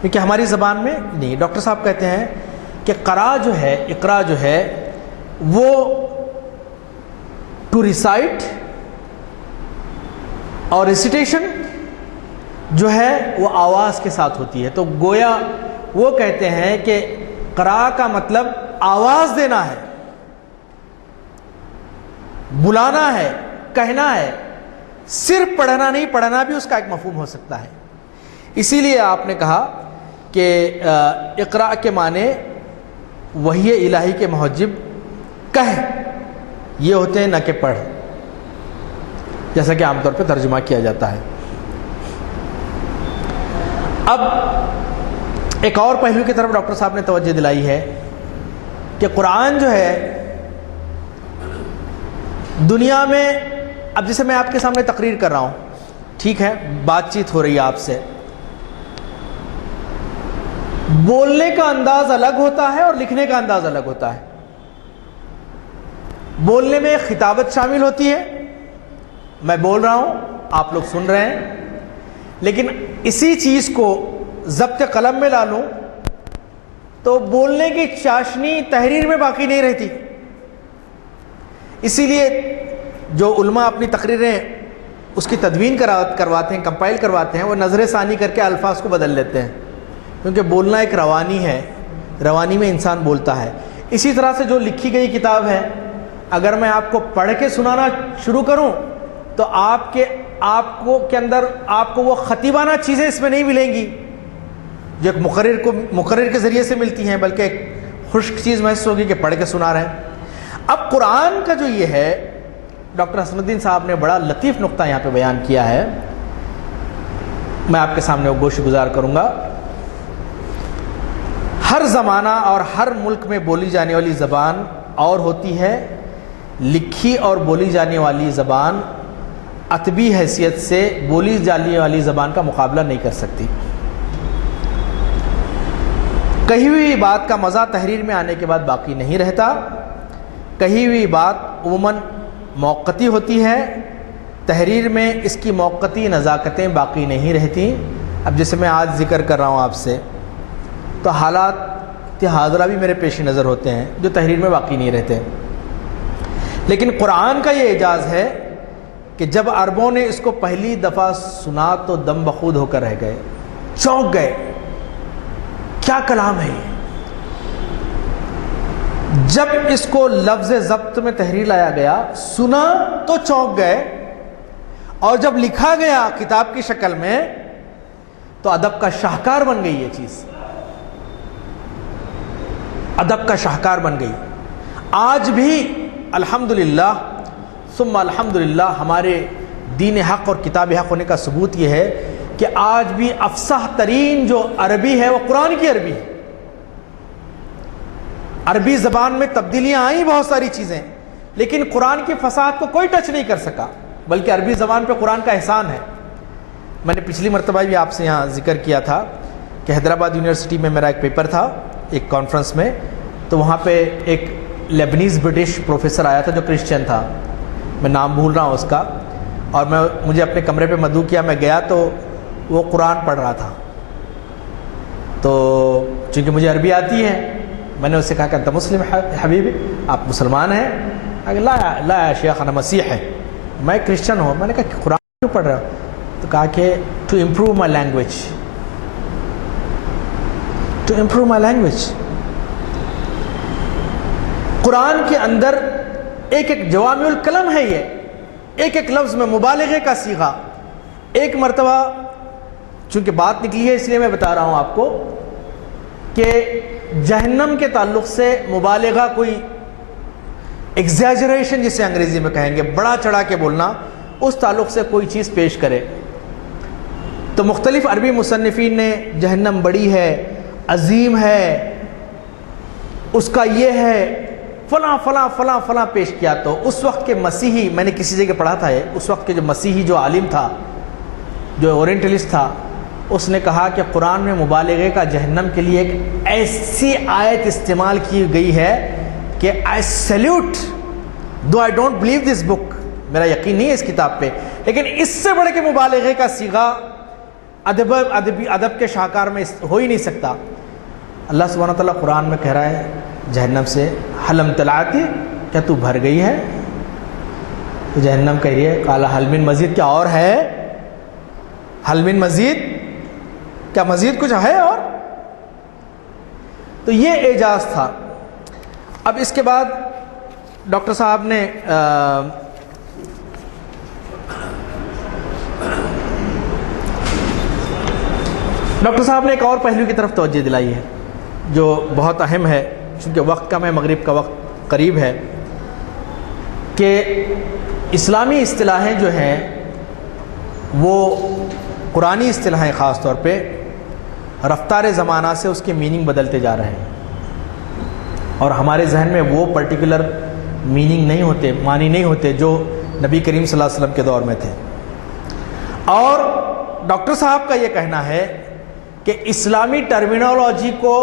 کیونکہ ہماری زبان میں نہیں. ڈاکٹر صاحب کہتے ہیں کہ قرا جو ہے, اقرا جو ہے, وہ ٹو ریسائٹ, اور ریسیٹیشن جو ہے وہ آواز کے ساتھ ہوتی ہے. تو گویا وہ کہتے ہیں کہ قرا کا مطلب آواز دینا ہے, بلانا ہے, کہنا ہے, صرف پڑھنا نہیں. پڑھنا بھی اس کا ایک مفہوم ہو سکتا ہے. اسی لیے آپ نے کہا کہ اقرا کے معنی وحی الہی کے محجب کہہ یہ ہوتے ہیں, نہ کہ پڑھ, جیسا کہ عام طور پہ ترجمہ کیا جاتا ہے. اب ایک اور پہلو کی طرف ڈاکٹر صاحب نے توجہ دلائی ہے کہ قرآن جو ہے دنیا میں, اب جیسے میں آپ کے سامنے تقریر کر رہا ہوں, ٹھیک ہے, بات چیت ہو رہی ہے آپ سے, بولنے کا انداز الگ ہوتا ہے اور لکھنے کا انداز الگ ہوتا ہے. بولنے میں خطابت شامل ہوتی ہے, میں بول رہا ہوں, آپ لوگ سن رہے ہیں, لیکن اسی چیز کو ضبط قلم میں لا لوں تو بولنے کی چاشنی تحریر میں باقی نہیں رہتی. اسی لیے جو علماء اپنی تقریریں اس کی تدوین کرواتے ہیں, کمپائل کرواتے ہیں, وہ نظر ثانی کر کے الفاظ کو بدل لیتے ہیں, کیونکہ بولنا ایک روانی ہے, روانی میں انسان بولتا ہے. اسی طرح سے جو لکھی گئی کتاب ہے, اگر میں آپ کو پڑھ کے سنانا شروع کروں تو آپ کے اندر آپ کو وہ خطیبانہ چیزیں اس میں نہیں ملیں گی جو ایک مقرر کے ذریعے سے ملتی ہیں, بلکہ ایک خشک چیز محسوس ہوگی کہ پڑھ کے سنا رہے ہیں. اب قرآن کا جو یہ ہے, ڈاکٹر حسن الدین صاحب نے بڑا لطیف نقطہ یہاں پہ بیان کیا ہے, میں آپ کے سامنے وہ گوش گزار کروں گا. ہر زمانہ اور ہر ملک میں بولی جانے والی زبان اور ہوتی ہے, لکھی اور بولی جانے والی زبان ادبی حیثیت سے بولی جانے والی زبان کا مقابلہ نہیں کر سکتی. کہی ہوئی بات کا مزہ تحریر میں آنے کے بعد باقی نہیں رہتا. کہی ہوئی بات عموماً موقتی ہوتی ہے, تحریر میں اس کی موقتی نزاکتیں باقی نہیں رہتی. اب جیسے میں آج ذکر کر رہا ہوں آپ سے, تو حالات حاضرہ بھی میرے پیش نظر ہوتے ہیں جو تحریر میں باقی نہیں رہتے. لیکن قرآن کا یہ اعجاز ہے کہ جب عربوں نے اس کو پہلی دفعہ سنا تو دم بخود ہو کر رہ گئے, چونک گئے, کیا کلام ہے یہ. جب اس کو لفظ ضبط میں تحریر لایا گیا, سنا تو چونک گئے, اور جب لکھا گیا کتاب کی شکل میں تو ادب کا شاہکار بن گئی. یہ چیز ادب کا شاہکار بن گئی. آج بھی الحمدللہ ثم الحمدللہ ہمارے دین حق اور کتاب حق ہونے کا ثبوت یہ ہے کہ آج بھی افصح ترین جو عربی ہے وہ قرآن کی عربی ہے. عربی زبان میں تبدیلیاں آئیں بہت ساری چیزیں، لیکن قرآن کی فصاحت کو کوئی ٹچ نہیں کر سکا، بلکہ عربی زبان پہ قرآن کا احسان ہے۔ میں نے پچھلی مرتبہ بھی آپ سے یہاں ذکر کیا تھا کہ حیدرآباد یونیورسٹی میں میرا ایک پیپر تھا ایک کانفرنس میں، تو وہاں پہ ایک لیبنیز برٹش پروفیسر آیا تھا جو کرسچین تھا، میں نام بھول رہا ہوں اس کا، اور مجھے اپنے کمرے پہ مدعو کیا، میں گیا تو وہ قرآن پڑھ رہا تھا، تو چونکہ مجھے عربی آتی ہے میں نے اس سے کہا کہ انت مسلم حبیبی، آپ مسلمان ہیں؟ لا لا یا شیخ انا مسیح ہے، میں کرسچن ہوں۔ میں نے کہا کہ قرآن کیوں پڑھ رہا ہوں؟ تو کہا کہ to improve my language, to improve my language. قرآن کے اندر ایک ایک جوامع الکلم ہے، یہ ایک ایک لفظ میں مبالغے کا صیغہ۔ ایک مرتبہ چونکہ بات نکلی ہے اس لیے میں بتا رہا ہوں آپ کو کہ جہنم کے تعلق سے مبالغہ، کوئی ایگزیجریشن جسے انگریزی میں کہیں گے، بڑا چڑھا کے بولنا، اس تعلق سے کوئی چیز پیش کرے تو مختلف عربی مصنفین نے جہنم بڑی ہے، عظیم ہے، اس کا یہ ہے، فلاں فلاں فلاں فلاں پیش کیا۔ تو اس وقت کے مسیحی، میں نے کسی جگہ پڑھا تھا یہ، اس وقت کے جو مسیحی جو عالم تھا، جو اورینٹلسٹ تھا، اس نے کہا کہ قرآن میں مبالغے کا جہنم کے لیے ایک ایسی آیت استعمال کی گئی ہے کہ آئی سیلیوٹ، دو I don't believe this book, میرا یقین نہیں ہے اس کتاب پہ، لیکن اس سے بڑھ کے مبالغے کا صیغہ ادب کے شاہکار میں ہو ہی نہیں سکتا۔ اللہ سبحانہ تعالیٰ قرآن میں کہہ رہا ہے جہنم سے، حل امتلأتی، کیا تو بھر گئی ہے؟ تو جہنم کہہ رہی ہے قال حل من مزید، کیا اور ہے؟ حل من مزید، کیا مزید کچھ ہے اور؟ تو یہ اعجاز تھا۔ اب اس کے بعد ڈاکٹر صاحب نے ایک اور پہلو کی طرف توجہ دلائی ہے جو بہت اہم ہے، چونکہ وقت کم ہے، مغرب کا وقت قریب ہے، کہ اسلامی اصطلاحیں جو ہیں وہ قرآنی اصطلاحیں خاص طور پہ رفتار زمانہ سے اس کے میننگ بدلتے جا رہے ہیں، اور ہمارے ذہن میں وہ پرٹیکولر میننگ نہیں ہوتے، معنی نہیں ہوتے جو نبی کریم صلی اللہ علیہ وسلم کے دور میں تھے۔ اور ڈاکٹر صاحب کا یہ کہنا ہے کہ اسلامی ٹرمینالوجی کو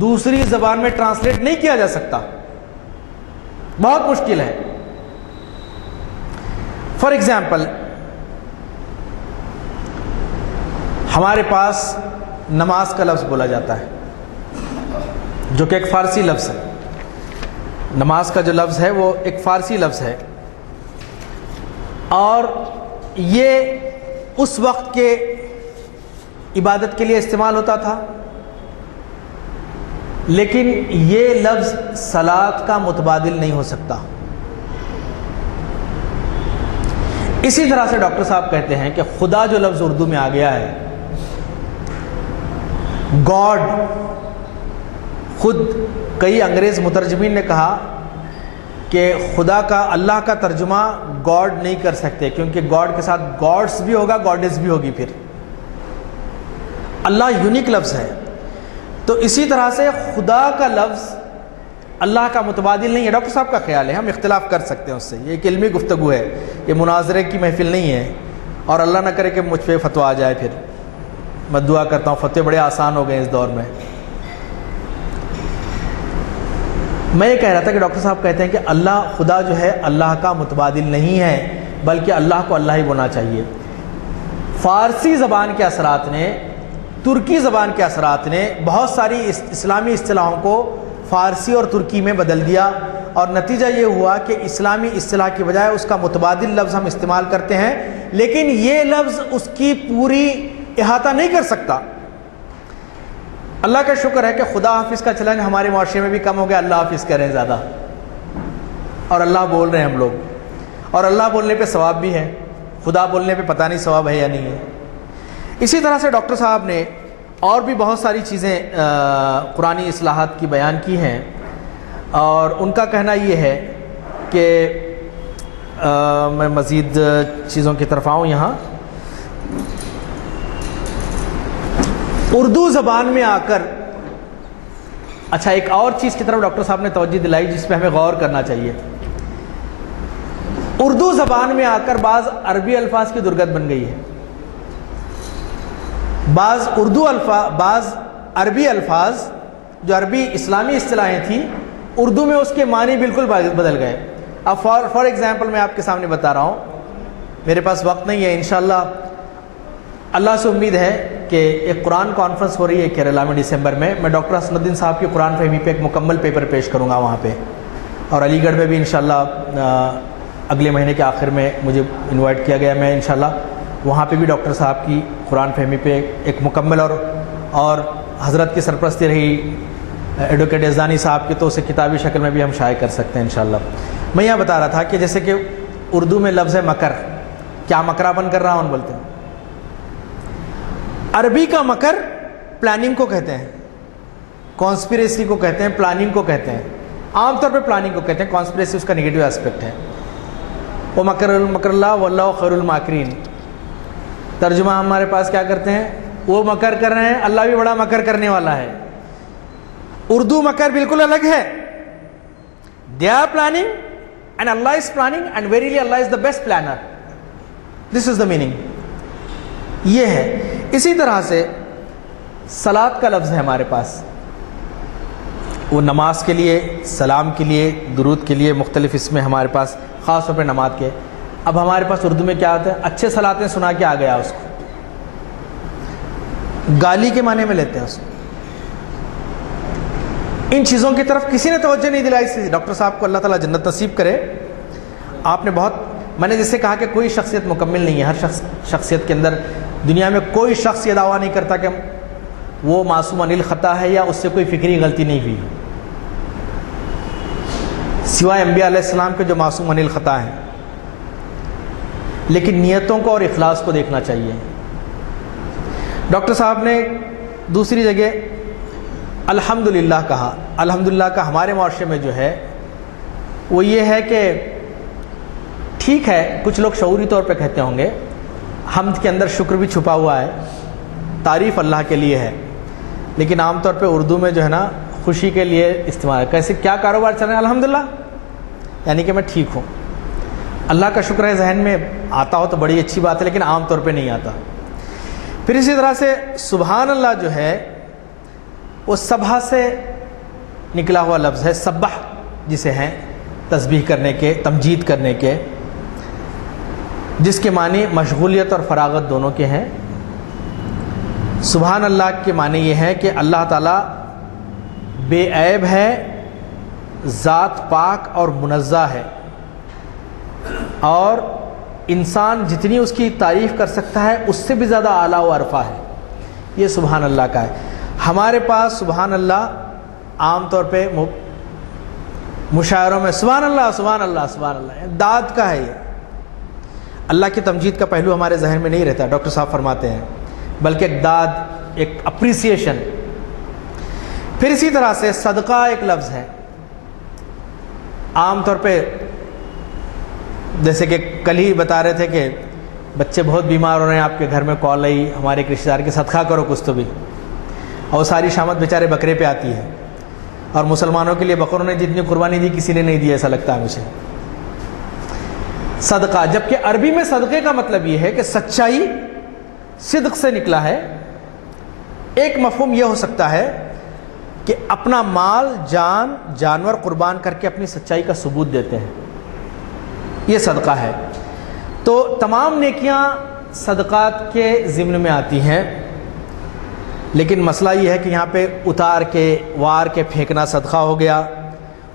دوسری زبان میں ٹرانسلیٹ نہیں کیا جا سکتا، بہت مشکل ہے۔ فار ایگزامپل، ہمارے پاس نماز کا لفظ بولا جاتا ہے جو کہ ایک فارسی لفظ ہے، نماز کا جو لفظ ہے وہ ایک فارسی لفظ ہے، اور یہ اس وقت کے عبادت کے لیے استعمال ہوتا تھا، لیکن یہ لفظ صلاۃ کا متبادل نہیں ہو سکتا۔ اسی طرح سے ڈاکٹر صاحب کہتے ہیں کہ خدا جو لفظ اردو میں آ گیا ہے، گاڈ، خود کئی انگریز مترجمین نے کہا کہ خدا کا، اللہ کا ترجمہ گاڈ نہیں کر سکتے، کیونکہ گاڈ کے ساتھ گاڈس بھی ہوگا، گاڈز بھی ہوگی، پھر اللہ یونیک لفظ ہے۔ تو اسی طرح سے خدا کا لفظ اللہ کا متبادل نہیں ہے، ڈاکٹر صاحب کا خیال ہے، ہم اختلاف کر سکتے ہیں اس سے، یہ ایک علمی گفتگو ہے، یہ مناظرے کی محفل نہیں ہے، اور اللہ نہ کرے کہ مجھ پہ فتویٰ آ جائے، پھر میں دعا کرتا ہوں، فتوے بڑے آسان ہو گئے اس دور میں۔ میں یہ کہہ رہا تھا کہ ڈاکٹر صاحب کہتے ہیں کہ اللہ، خدا جو ہے اللہ کا متبادل نہیں ہے، بلکہ اللہ کو اللہ ہی بولنا چاہیے۔ فارسی زبان کے اثرات نے، ترکی زبان کے اثرات نے بہت ساری اسلامی اصطلاحوں کو فارسی اور ترکی میں بدل دیا، اور نتیجہ یہ ہوا کہ اسلامی اصطلاح کی بجائے اس کا متبادل لفظ ہم استعمال کرتے ہیں، لیکن یہ لفظ اس کی پوری احاطہ نہیں کر سکتا۔ اللہ کا شکر ہے کہ خدا حافظ کا چلن ہمارے معاشرے میں بھی کم ہو گیا، اللہ حافظ کہہ رہے ہیں زیادہ، اور اللہ بول رہے ہیں ہم لوگ، اور اللہ بولنے پہ ثواب بھی ہے، خدا بولنے پہ پتہ نہیں ثواب ہے یا نہیں ہے۔ اسی طرح سے ڈاکٹر صاحب نے اور بھی بہت ساری چیزیں قرآنی اصلاحات کی بیان کی ہیں، اور ان کا کہنا یہ ہے کہ میں مزید چیزوں کی طرف آؤں یہاں۔ اردو زبان میں آ کر اچھا، ایک اور چیز کی طرف ڈاکٹر صاحب نے توجہ دلائی جس پہ ہمیں غور کرنا چاہیے. اردو زبان میں آ کر بعض عربی الفاظ کی درگت بن گئی ہے. بعض عربی الفاظ جو عربی اسلامی اصطلاحیں تھیں، اردو میں اس کے معنی بالکل بدل گئے. اب فار ایگزامپل میں آپ کے سامنے بتا رہا ہوں، میرے پاس وقت نہیں ہے. انشاءاللہ اللہ سے امید ہے کہ ایک قرآن کانفرنس ہو رہی ہے کیرلا میں دسمبر میں ڈاکٹر حسن الدین صاحب کی قرآن فہمی پہ ایک مکمل پیپر پیش کروں گا وہاں پہ. اور علی گڑھ میں بھی انشاءاللہ اگلے مہینے کے آخر میں مجھے انوائٹ کیا گیا. میں انشاءاللہ وہاں پہ بھی ڈاکٹر صاحب کی قرآن فہمی پہ ایک مکمل اور حضرت کی سرپرستی رہی ایڈوکیٹ یزدانی صاحب کی، تو اسے کتابی شکل میں بھی ہم شائع کر سکتے ہیں انشاءاللہ. میں یہاں بتا رہا تھا کہ جیسے کہ اردو میں لفظ مکر، کیا مکرا بن کر رہا ہوں بولتے ہیں. عربی کا مکر پلاننگ کو کہتے ہیں، کانسپریسی کو کہتے ہیں، پلاننگ کو کہتے ہیں. عام طور پہ پلاننگ کو کہتے ہیں، کانسپریسی اس کا نگیٹو ایسپیکٹ ہے. وہ مکر اللہ واللہ خیر الماکرین. ترجمہ ہمارے پاس کیا کرتے ہیں، وہ مکر کر رہے ہیں، اللہ بھی بڑا مکر کرنے والا ہے. اردو مکر بالکل الگ ہے. They are planning and Allah is planning and verily Allah is the best planner. This is the meaning. یہ ہے. اسی طرح سے صلاۃ کا لفظ ہے ہمارے پاس، وہ نماز کے لیے، سلام کے لیے، درود کے لیے مختلف اس میں ہمارے پاس خاص طور پہ نماز کے. اب ہمارے پاس اردو میں کیا ہوتا ہے، اچھے صلاتیں سنا کے آ گیا اس کو، گالی کے معنی میں لیتے ہیں اس کو. ان چیزوں کی طرف کسی نے توجہ نہیں دلائی. ڈاکٹر صاحب کو اللہ تعالیٰ جنت نصیب کرے. آپ نے میں نے جس سے کہا کہ کوئی شخصیت مکمل نہیں ہے. ہر شخصیت کے اندر دنیا میں کوئی شخص یہ دعویٰ نہیں کرتا کہ وہ معصوم عن الخطا ہے یا اس سے کوئی فکری غلطی نہیں ہوئی، سوائے انبیاء علیہ السلام کے جو معصوم عن الخطا ہیں. لیکن نیتوں کو اور اخلاص کو دیکھنا چاہیے. ڈاکٹر صاحب نے دوسری جگہ الحمدللہ کہا. الحمدللہ کا ہمارے معاشرے میں جو ہے وہ یہ ہے کہ ٹھیک ہے، کچھ لوگ شعوری طور پہ کہتے ہوں گے، حمد کے اندر شکر بھی چھپا ہوا ہے، تعریف اللہ کے لیے ہے. لیکن عام طور پہ اردو میں جو ہے نا خوشی کے لیے استعمال ہے. کیسے کیا کاروبار چل رہا ہے، الحمدللہ، یعنی کہ میں ٹھیک ہوں. اللہ کا شکر ہے ذہن میں آتا ہو تو بڑی اچھی بات ہے، لیکن عام طور پہ نہیں آتا. پھر اسی طرح سے سبحان اللہ جو ہے وہ سبحہ سے نکلا ہوا لفظ ہے. سبح جسے ہیں تسبیح کرنے کے، تمجید کرنے کے، جس کے معنی مشغولیت اور فراغت دونوں کے ہیں. سبحان اللہ کے معنی یہ ہے کہ اللہ تعالیٰ بے عیب ہے، ذات پاک اور منزہ ہے، اور انسان جتنی اس کی تعریف کر سکتا ہے اس سے بھی زیادہ اعلیٰ و ارفع ہے. یہ سبحان اللہ کا ہے. ہمارے پاس سبحان اللہ عام طور پہ مشاعروں میں سبحان اللہ سبحان اللہ سبحان اللہ داد کا ہے. یہ اللہ کی تمجید کا پہلو ہمارے ذہن میں نہیں رہتا. ڈاکٹر صاحب فرماتے ہیں بلکہ ایک داد، ایک اپریسیشن. پھر اسی طرح سے صدقہ ایک لفظ ہے. عام طور پہ جیسے کہ کل ہی بتا رہے تھے کہ بچے بہت بیمار ہو رہے ہیں، آپ کے گھر میں کال آئی ہمارے ایک رشتہ دار کے، صدقہ کرو کچھ تو بھی. اور ساری شامت بیچارے بکرے پہ آتی ہے، اور مسلمانوں کے لیے بکروں نے جتنی قربانی دی کسی نے نہیں دی، ایسا لگتا ہے مجھے. صدقہ، جبکہ عربی میں صدقے کا مطلب یہ ہے کہ سچائی، صدق سے نکلا ہے. ایک مفہوم یہ ہو سکتا ہے کہ اپنا مال، جان، جانور قربان کر کے اپنی سچائی کا ثبوت دیتے ہیں، یہ صدقہ ہے. تو تمام نیکیاں صدقات کے ضمن میں آتی ہیں. لیکن مسئلہ یہ ہے کہ یہاں پہ اتار کے، وار کے پھینکنا صدقہ ہو گیا،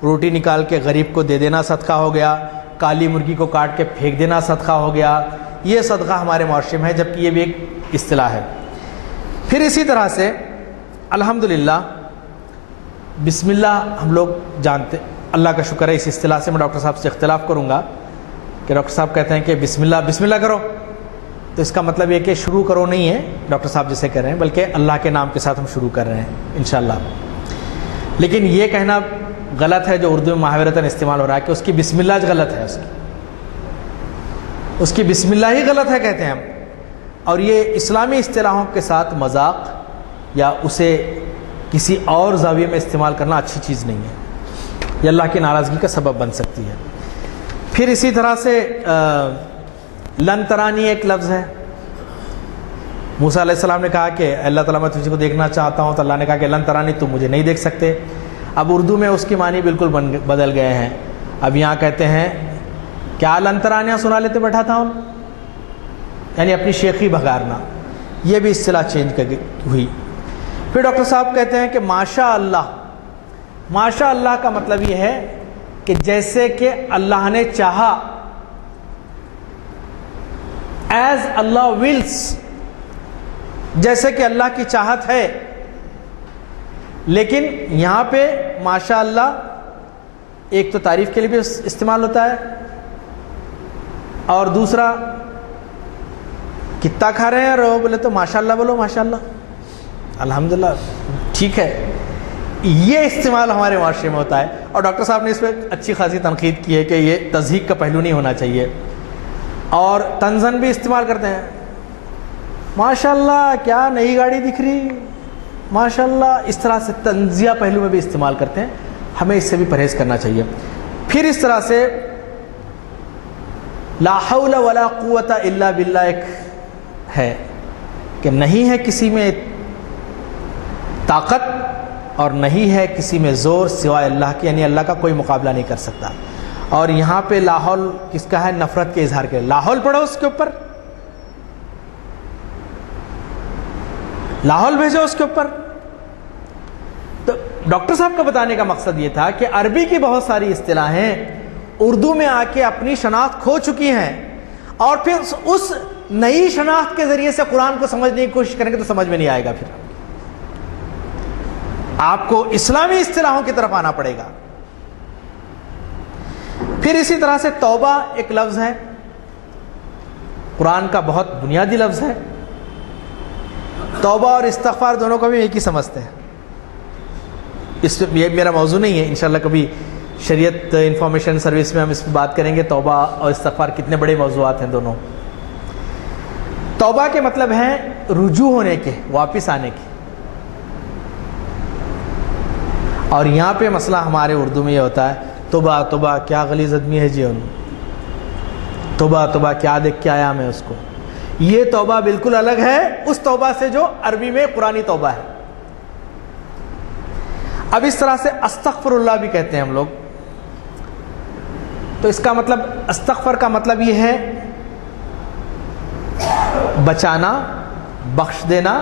روٹی نکال کے غریب کو دے دینا صدقہ ہو گیا، کالی مرغی کو کاٹ کے پھینک دینا صدقہ ہو گیا. یہ صدقہ ہمارے معاشرے میں ہے، جبکہ یہ بھی ایک اصطلاح ہے. پھر اسی طرح سے الحمدللہ، بسم اللہ ہم لوگ جانتے، اللہ کا شکر ہے. اس اصطلاح سے میں ڈاکٹر صاحب سے اختلاف کروں گا کہ ڈاکٹر صاحب کہتے ہیں کہ بسم اللہ کرو، تو اس کا مطلب یہ کہ شروع کرو نہیں ہے ڈاکٹر صاحب جسے کہہ رہے ہیں، بلکہ اللہ کے نام کے ساتھ ہم شروع کر رہے ہیں انشاءاللہ. لیکن یہ کہنا غلط ہے جو اردو میں محاورتاً استعمال ہو رہا ہے کہ اس کی بسم اللہ غلط ہے، اس کی بسم اللہ ہی غلط ہے کہتے ہیں ہم. اور یہ اسلامی اصطلاحوں کے ساتھ مذاق یا اسے کسی اور زاویے میں استعمال کرنا اچھی چیز نہیں ہے، یہ اللہ کی ناراضگی کا سبب بن سکتی ہے۔ پھر اسی طرح سے لن ترانی ایک لفظ ہے۔ موسیٰ علیہ السلام نے کہا کہ اللہ تعالیٰ میں تجھ کو دیکھنا چاہتا ہوں، تو اللہ نے کہا کہ لن ترانی، تم مجھے نہیں دیکھ سکتے۔ اب اردو میں اس کی معنی بالکل بدل گئے ہیں، اب یہاں کہتے ہیں کیا لن ترانیاں سنا لیتے بیٹھا تھا ان، یعنی اپنی شیخی بھگارنا، یہ بھی اصطلاح چینج ہوئی۔ پھر ڈاکٹر صاحب کہتے ہیں کہ ماشاء اللہ، ماشاء اللہ کا مطلب یہ ہے کہ جیسے کہ اللہ نے چاہا، ایز اللہ ولس، جیسے کہ اللہ کی چاہت ہے۔ لیکن یہاں پہ ماشاء اللہ ایک تو تعریف کے لیے بھی استعمال ہوتا ہے، اور دوسرا کتنا کھا رہے ہیں اور بولے تو ماشاء اللہ بولو، ماشاء اللہ الحمدللہ، ٹھیک ہے، یہ استعمال ہمارے معاشرے میں ہوتا ہے۔ اور ڈاکٹر صاحب نے اس پہ اچھی خاصی تنقید کی ہے کہ یہ تضحیق کا پہلو نہیں ہونا چاہیے، اور طنزاً بھی استعمال کرتے ہیں، ماشاء اللہ کیا نئی گاڑی دکھ رہی، ماشاء اللہ، اس طرح سے طنزیہ پہلو میں بھی استعمال کرتے ہیں، ہمیں اس سے بھی پرہیز کرنا چاہیے۔ پھر اس طرح سے لا حول ولا قوت الا باللہ ایک ہے کہ نہیں ہے کسی میں طاقت اور نہیں ہے کسی میں زور سوائے اللہ کے، یعنی اللہ کا کوئی مقابلہ نہیں کر سکتا۔ اور یہاں پہ لا حول کس کا ہے؟ نفرت کے اظہار کے، لا حول پڑھو اس کے اوپر، لا حول بھیجو اس کے اوپر۔ تو ڈاکٹر صاحب کا بتانے کا مقصد یہ تھا کہ عربی کی بہت ساری اصطلاحیں اردو میں آ کے اپنی شناخت کھو چکی ہیں، اور پھر اس نئی شناخت کے ذریعے سے قرآن کو سمجھنے کی کوشش کریں گے تو سمجھ میں نہیں آئے گا، پھر آپ کو اسلامی اصطلاحوں کی طرف آنا پڑے گا۔ پھر اسی طرح سے توبہ ایک لفظ ہے، قرآن کا بہت بنیادی لفظ ہے۔ توبہ اور استغفار دونوں کو بھی ایک ہی سمجھتے ہیں، اس پہ یہ میرا موضوع نہیں ہے، انشاءاللہ کبھی شریعت انفارمیشن سروس میں ہم اس پہ بات کریں گے، توبہ اور استغفار کتنے بڑے موضوعات ہیں دونوں۔ توبہ کے مطلب ہیں رجوع ہونے کے، واپس آنے کے، اور یہاں پہ مسئلہ ہمارے اردو میں یہ ہوتا ہے توبہ توبہ کیا غلیظ آدمی ہے جی، ان توبہ توبہ کیا دیکھ کے آیا میں اس کو، یہ توبہ بالکل الگ ہے اس توبہ سے جو عربی میں قرآنی توبہ ہے۔ اب اس طرح سے استغفر اللہ بھی کہتے ہیں ہم لوگ، تو اس کا مطلب استغفر کا مطلب یہ ہے بچانا، بخش دینا،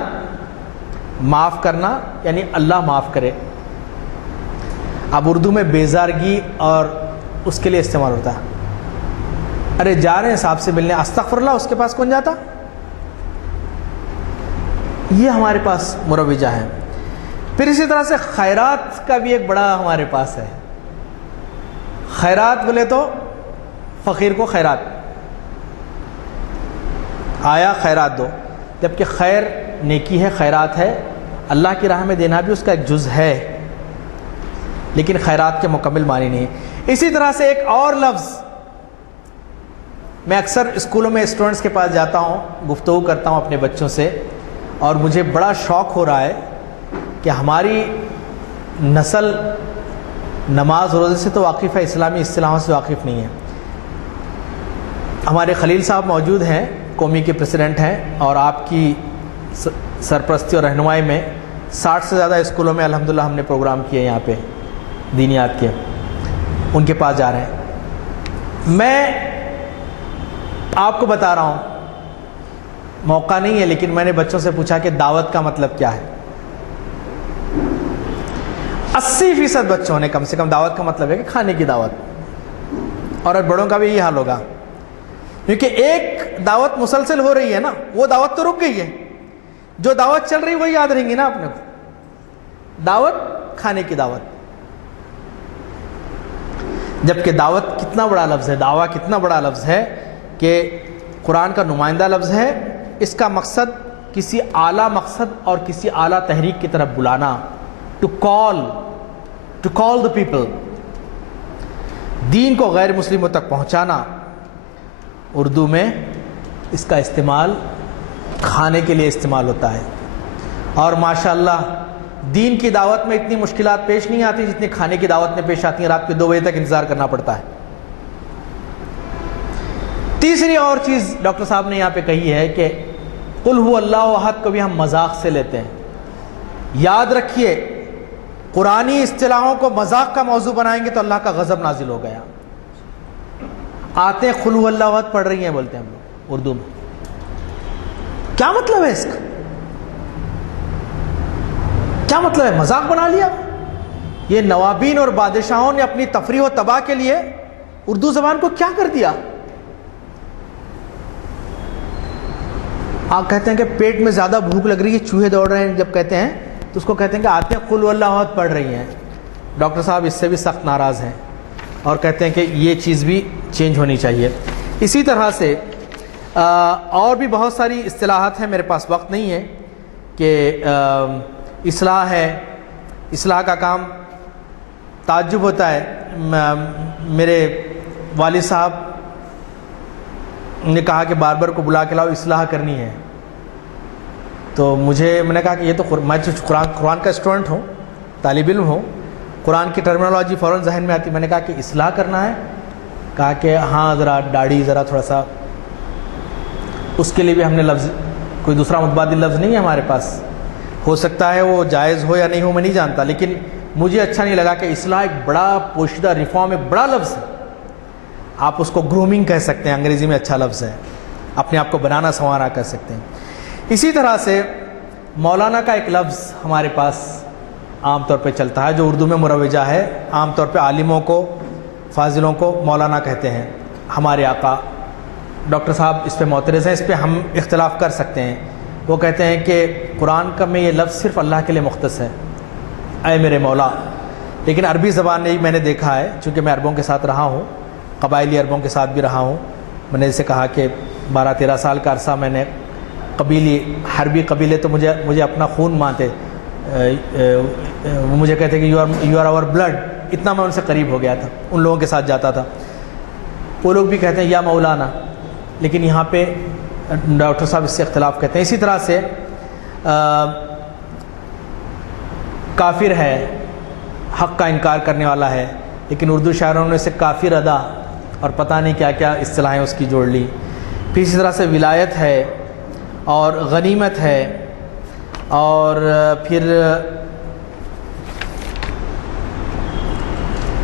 معاف کرنا، یعنی اللہ معاف کرے۔ اب اردو میں بیزارگی اور اس کے لیے استعمال ہوتا ہے، ارے جا رہے ہیں صاحب سے ملنے، استغفر اللہ، اس کے پاس کون جاتا، یہ ہمارے پاس مروجہ ہے۔ پھر اسی طرح سے خیرات کا بھی ایک بڑا ہمارے پاس ہے، خیرات بولے تو فقیر کو خیرات، آیا خیرات دو، جبکہ خیر نیکی ہے، خیرات ہے، اللہ کی راہ میں دینا بھی اس کا ایک جز ہے، لیکن خیرات کے مکمل معنی نہیں ہے۔ اسی طرح سے ایک اور لفظ، میں اکثر اسکولوں میں اسٹوڈنٹس کے پاس جاتا ہوں، گفتگو کرتا ہوں اپنے بچوں سے، اور مجھے بڑا شوق ہو رہا ہے کہ ہماری نسل نماز روزے سے تو واقف ہے، اسلامی اصطلاحوں سے واقف نہیں ہے۔ ہمارے خلیل صاحب موجود ہیں، قومی کے پریزیڈنٹ ہیں، اور آپ کی سرپرستی اور رہنمائی میں 60 سے زیادہ اسکولوں میں الحمدللہ ہم نے پروگرام کیے یہاں پہ دینیات کے، ان کے پاس جا رہے ہیں۔ میں آپ کو بتا رہا ہوں، موقع نہیں ہے، لیکن میں نے بچوں سے پوچھا کہ دعوت کا مطلب کیا ہے۔ 80% بچوں نے کم سے کم دعوت کا مطلب ہے کہ کھانے کی دعوت، اور بڑوں کا بھی یہی حال ہوگا، کیونکہ ایک دعوت مسلسل ہو رہی ہے نا، وہ دعوت تو رک گئی ہے، جو دعوت چل رہی وہی یاد رہیں گی نا اپنے کو، دعوت کھانے کی دعوت۔ جبکہ دعوت کتنا بڑا لفظ ہے، دعویٰ کتنا بڑا لفظ ہے کہ قرآن کا نمائندہ لفظ ہے، اس کا مقصد کسی اعلیٰ مقصد اور کسی اعلیٰ تحریک کی طرف بلانا، ٹو کال دا پیپل، دین کو غیر مسلموں تک پہنچانا۔ اردو میں اس کا استعمال کھانے کے لیے استعمال ہوتا ہے، اور ماشاءاللہ دین کی دعوت میں اتنی مشکلات پیش نہیں آتی جتنی کھانے کی دعوت میں پیش آتی ہیں، رات کے 2 بجے تک انتظار کرنا پڑتا ہے۔ تیسری اور چیز ڈاکٹر صاحب نے یہاں پہ کہی ہے کہ قل هو اللہ احد کو بھی ہم مذاق سے لیتے ہیں۔ یاد رکھیے، قرآنی اصطلاحوں کو مذاق کا موضوع بنائیں گے تو اللہ کا غضب نازل ہو گیا۔ آتے ہیں قل هو اللہ احد پڑھ رہی ہیں، بولتے ہیں ہم لوگ اردو میں، کیا مطلب ہے اس کا؟ کیا مطلب ہے؟ مذاق بنا لیا۔ یہ نوابین اور بادشاہوں نے اپنی تفریح و تباہ کے لیے اردو زبان کو کیا کر دیا؟ آپ کہتے ہیں کہ پیٹ میں زیادہ بھوک لگ رہی ہے، چوہے دوڑ رہے ہیں، جب کہتے ہیں تو اس کو کہتے ہیں کہ آتے ہیں قل اللہ احد پڑھ رہی ہیں۔ ڈاکٹر صاحب اس سے بھی سخت ناراض ہیں اور کہتے ہیں کہ یہ چیز بھی چینج ہونی چاہیے۔ اسی طرح سے اور بھی بہت ساری اصطلاحات ہیں، میرے پاس وقت نہیں ہے کہ اصلاح ہے، اصلاح کا کام تعجب ہوتا ہے۔ میرے والد صاحب نے کہا کہ باربر کو بلا کے لاؤ، اصلاح کرنی ہے، تو میں نے کہا کہ یہ تو میں قرآن کا اسٹوڈنٹ ہوں، طالب علم ہوں، قرآن کی ٹرمینالوجی فوراً ذہن میں آتی۔ میں نے کہا کہ اصلاح کرنا ہے؟ کہا کہ ہاں ذرا داڑھی ذرا تھوڑا سا، اس کے لیے بھی ہم نے لفظ، کوئی دوسرا متبادل لفظ نہیں ہے ہمارے پاس، ہو سکتا ہے وہ جائز ہو یا نہیں ہو، میں نہیں جانتا، لیکن مجھے اچھا نہیں لگا کہ اصلاح ایک بڑا پوشیدہ، ریفارم ایک بڑا لفظ ہے، آپ اس کو گرومنگ کہہ سکتے ہیں، انگریزی میں اچھا لفظ ہے، اپنے آپ کو بنانا سنوارنا کہہ سکتے ہیں۔ اسی طرح سے مولانا کا ایک لفظ ہمارے پاس عام طور پہ چلتا ہے جو اردو میں مروجہ ہے، عام طور پہ عالموں کو، فاضلوں کو مولانا کہتے ہیں۔ ہمارے آقا ڈاکٹر صاحب اس پہ معترض ہیں، اس پہ ہم اختلاف کر سکتے ہیں۔ وہ کہتے ہیں کہ قرآن کا میں یہ لفظ صرف اللہ کے لیے مختص ہے، اے میرے مولا، لیکن عربی زبان میں میں نے دیکھا ہے، چونکہ میں عربوں کے ساتھ رہا ہوں، قبائلی عربوں کے ساتھ بھی رہا ہوں، میں نے جیسے کہا کہ 12-13 سال کا عرصہ میں نے حربی قبیلے تو مجھے اپنا خون مانتے، وہ مجھے کہتے کہ یو آر آور بلڈ، اتنا میں ان سے قریب ہو گیا تھا، ان لوگوں کے ساتھ جاتا تھا۔ وہ لوگ بھی کہتے ہیں یا مولانا، لیکن یہاں پہ ڈاکٹر صاحب اس سے اختلاف کہتے ہیں۔ اسی طرح سے کافر ہے، حق کا انکار کرنے والا ہے، لیکن اردو شاعروں نے اسے کافر ادا اور پتہ نہیں کیا کیا اصطلاحیں اس کی جوڑ لی۔ پھر اسی طرح سے ولایت ہے اور غنیمت ہے، اور پھر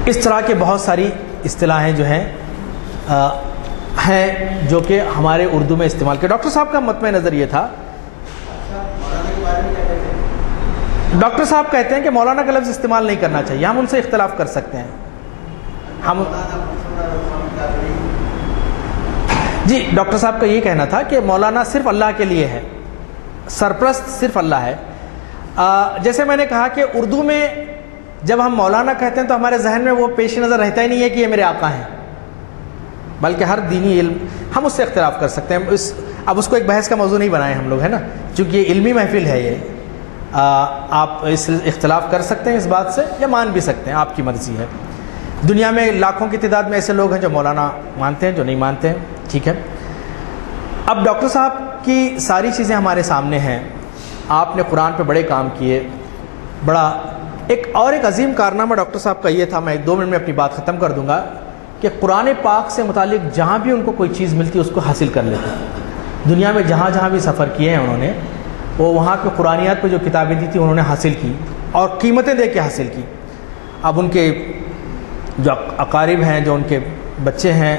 اس طرح کے بہت ساری اصطلاحیں جو ہیں جو کہ ہمارے اردو میں استعمال کے۔ ڈاکٹر صاحب کا مطمئن نظر یہ تھا، ڈاکٹر صاحب کہتے ہیں کہ مولانا کا لفظ استعمال نہیں کرنا چاہیے، ہم ان سے اختلاف کر سکتے ہیں۔ ہم جی ڈاکٹر صاحب کا یہ کہنا تھا کہ مولانا صرف اللہ کے لیے ہے، سرپرست صرف اللہ ہے۔ جیسے میں نے کہا کہ اردو میں جب ہم مولانا کہتے ہیں تو ہمارے ذہن میں وہ پیش نظر رہتا ہی نہیں ہے کہ یہ میرے آقا ہیں، بلکہ ہر دینی علم ہم اس سے اختلاف کر سکتے ہیں۔ اب اس کو ایک بحث کا موضوع نہیں بنائے ہم لوگ، ہے نا، چونکہ یہ علمی محفل ہے، یہ آپ اس اختلاف کر سکتے ہیں اس بات سے یا مان بھی سکتے ہیں، آپ کی مرضی ہے۔ دنیا میں لاکھوں کی تعداد میں ایسے لوگ ہیں جو مولانا مانتے ہیں، جو نہیں مانتے ہیں، ٹھیک ہے۔ اب ڈاکٹر صاحب کی ساری چیزیں ہمارے سامنے ہیں، آپ نے قرآن پہ بڑے کام کیے، بڑا ایک عظیم کارنامہ ڈاکٹر صاحب کا یہ تھا، میں 2 منٹ میں اپنی بات ختم کر دوں گا، کہ قرآن پاک سے متعلق جہاں بھی ان کو کوئی چیز ملتی اس کو حاصل کر لیتے۔ دنیا میں جہاں جہاں بھی سفر کیے ہیں انہوں نے، وہ وہاں پہ قرآنیات پہ جو کتابیں دی تھیں انہوں نے حاصل کی اور قیمتیں دے کے حاصل کی۔ اب ان کے جو اقارب ہیں، جو ان کے بچے ہیں،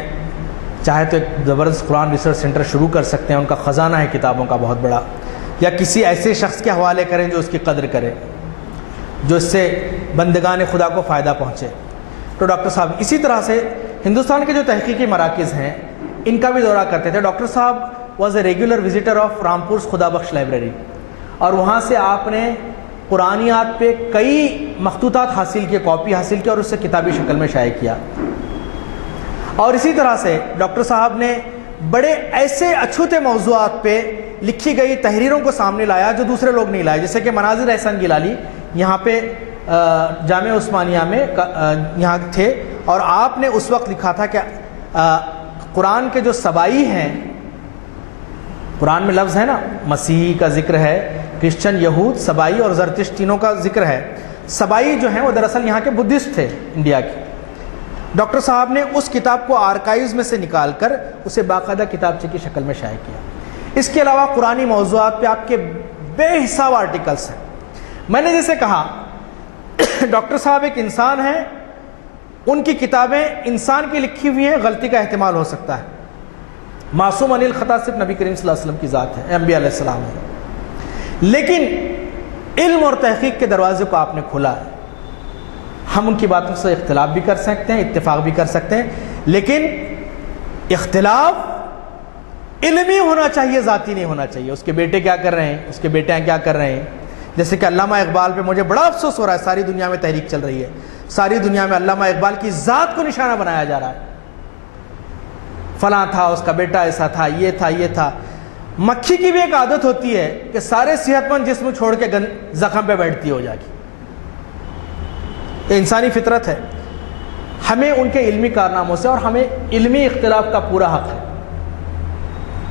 چاہے تو ایک زبردست قرآن ریسرچ سینٹر شروع کر سکتے ہیں، ان کا خزانہ ہے کتابوں کا بہت بڑا، یا کسی ایسے شخص کے حوالے کریں جو اس کی قدر کرے، جو اس سے بندگان خدا کو فائدہ پہنچے۔ تو ڈاکٹر صاحب اسی طرح سے ہندوستان کے جو تحقیقی مراکز ہیں ان کا بھی دورہ کرتے تھے۔ ڈاکٹر صاحب was a regular visitor of Rampur's Khuda Bakhsh library, اور وہاں سے آپ نے قرآنیات پہ کئی مخطوطات حاصل کیے، کاپی حاصل کی اور اس سے کتابی شکل میں شائع کیا۔ اور اسی طرح سے ڈاکٹر صاحب نے بڑے ایسے اچھوتے موضوعات پہ لکھی گئی تحریروں کو سامنے لایا جو دوسرے لوگ نہیں لائے، جیسے کہ مناظر احسان گیلانی یہاں پہ جامعہ عثمانیہ میں یہاں تھے، اور آپ نے اس وقت لکھا تھا کہ قرآن کے جو سبائی ہیں، قرآن میں لفظ ہے نا، مسیح کا ذکر ہے، کرسچن، یہود، سبائی اور زرتشت تینوں کا ذکر ہے۔ سبائی جو ہیں وہ دراصل یہاں کے بدھسٹ تھے انڈیا کے۔ ڈاکٹر صاحب نے اس کتاب کو آرکائیوز میں سے نکال کر اسے باقاعدہ کتابچے کی شکل میں شائع کیا۔ اس کے علاوہ قرآنی موضوعات پہ آپ کے بے حساب آرٹیکلس ہیں۔ میں نے جیسے کہا ڈاکٹر صاحب ایک انسان ہیں، ان کی کتابیں انسان کی لکھی ہوئی ہیں، غلطی کا احتمال ہو سکتا ہے۔ معصوم عن الخطا صرف نبی کریم صلی اللہ علیہ وسلم کی ذات ہے، انبیاء علیہ السلام ہے، لیکن علم اور تحقیق کے دروازے کو آپ نے کھولا ہے۔ ہم ان کی باتوں سے اختلاف بھی کر سکتے ہیں، اتفاق بھی کر سکتے ہیں، لیکن اختلاف علمی ہونا چاہیے، ذاتی نہیں ہونا چاہیے۔ اس کے بیٹے کیا کر رہے ہیں، اس کے بیٹے کیا کر رہے ہیں۔ جیسے کہ علامہ اقبال پہ مجھے بڑا افسوس ہو رہا ہے، ساری دنیا میں تحریک چل رہی ہے، ساری دنیا میں علامہ اقبال کی ذات کو نشانہ بنایا جا رہا ہے، فلاں تھا، اس کا بیٹا ایسا تھا، یہ تھا، یہ تھا۔ مکھی کی بھی ایک عادت ہوتی ہے کہ سارے صحت مند جسم چھوڑ کے زخم پہ بیٹھتی ہو جا کے، یہ انسانی فطرت ہے۔ ہمیں ان کے علمی کارناموں سے اور ہمیں علمی اختلاف کا پورا حق ہے۔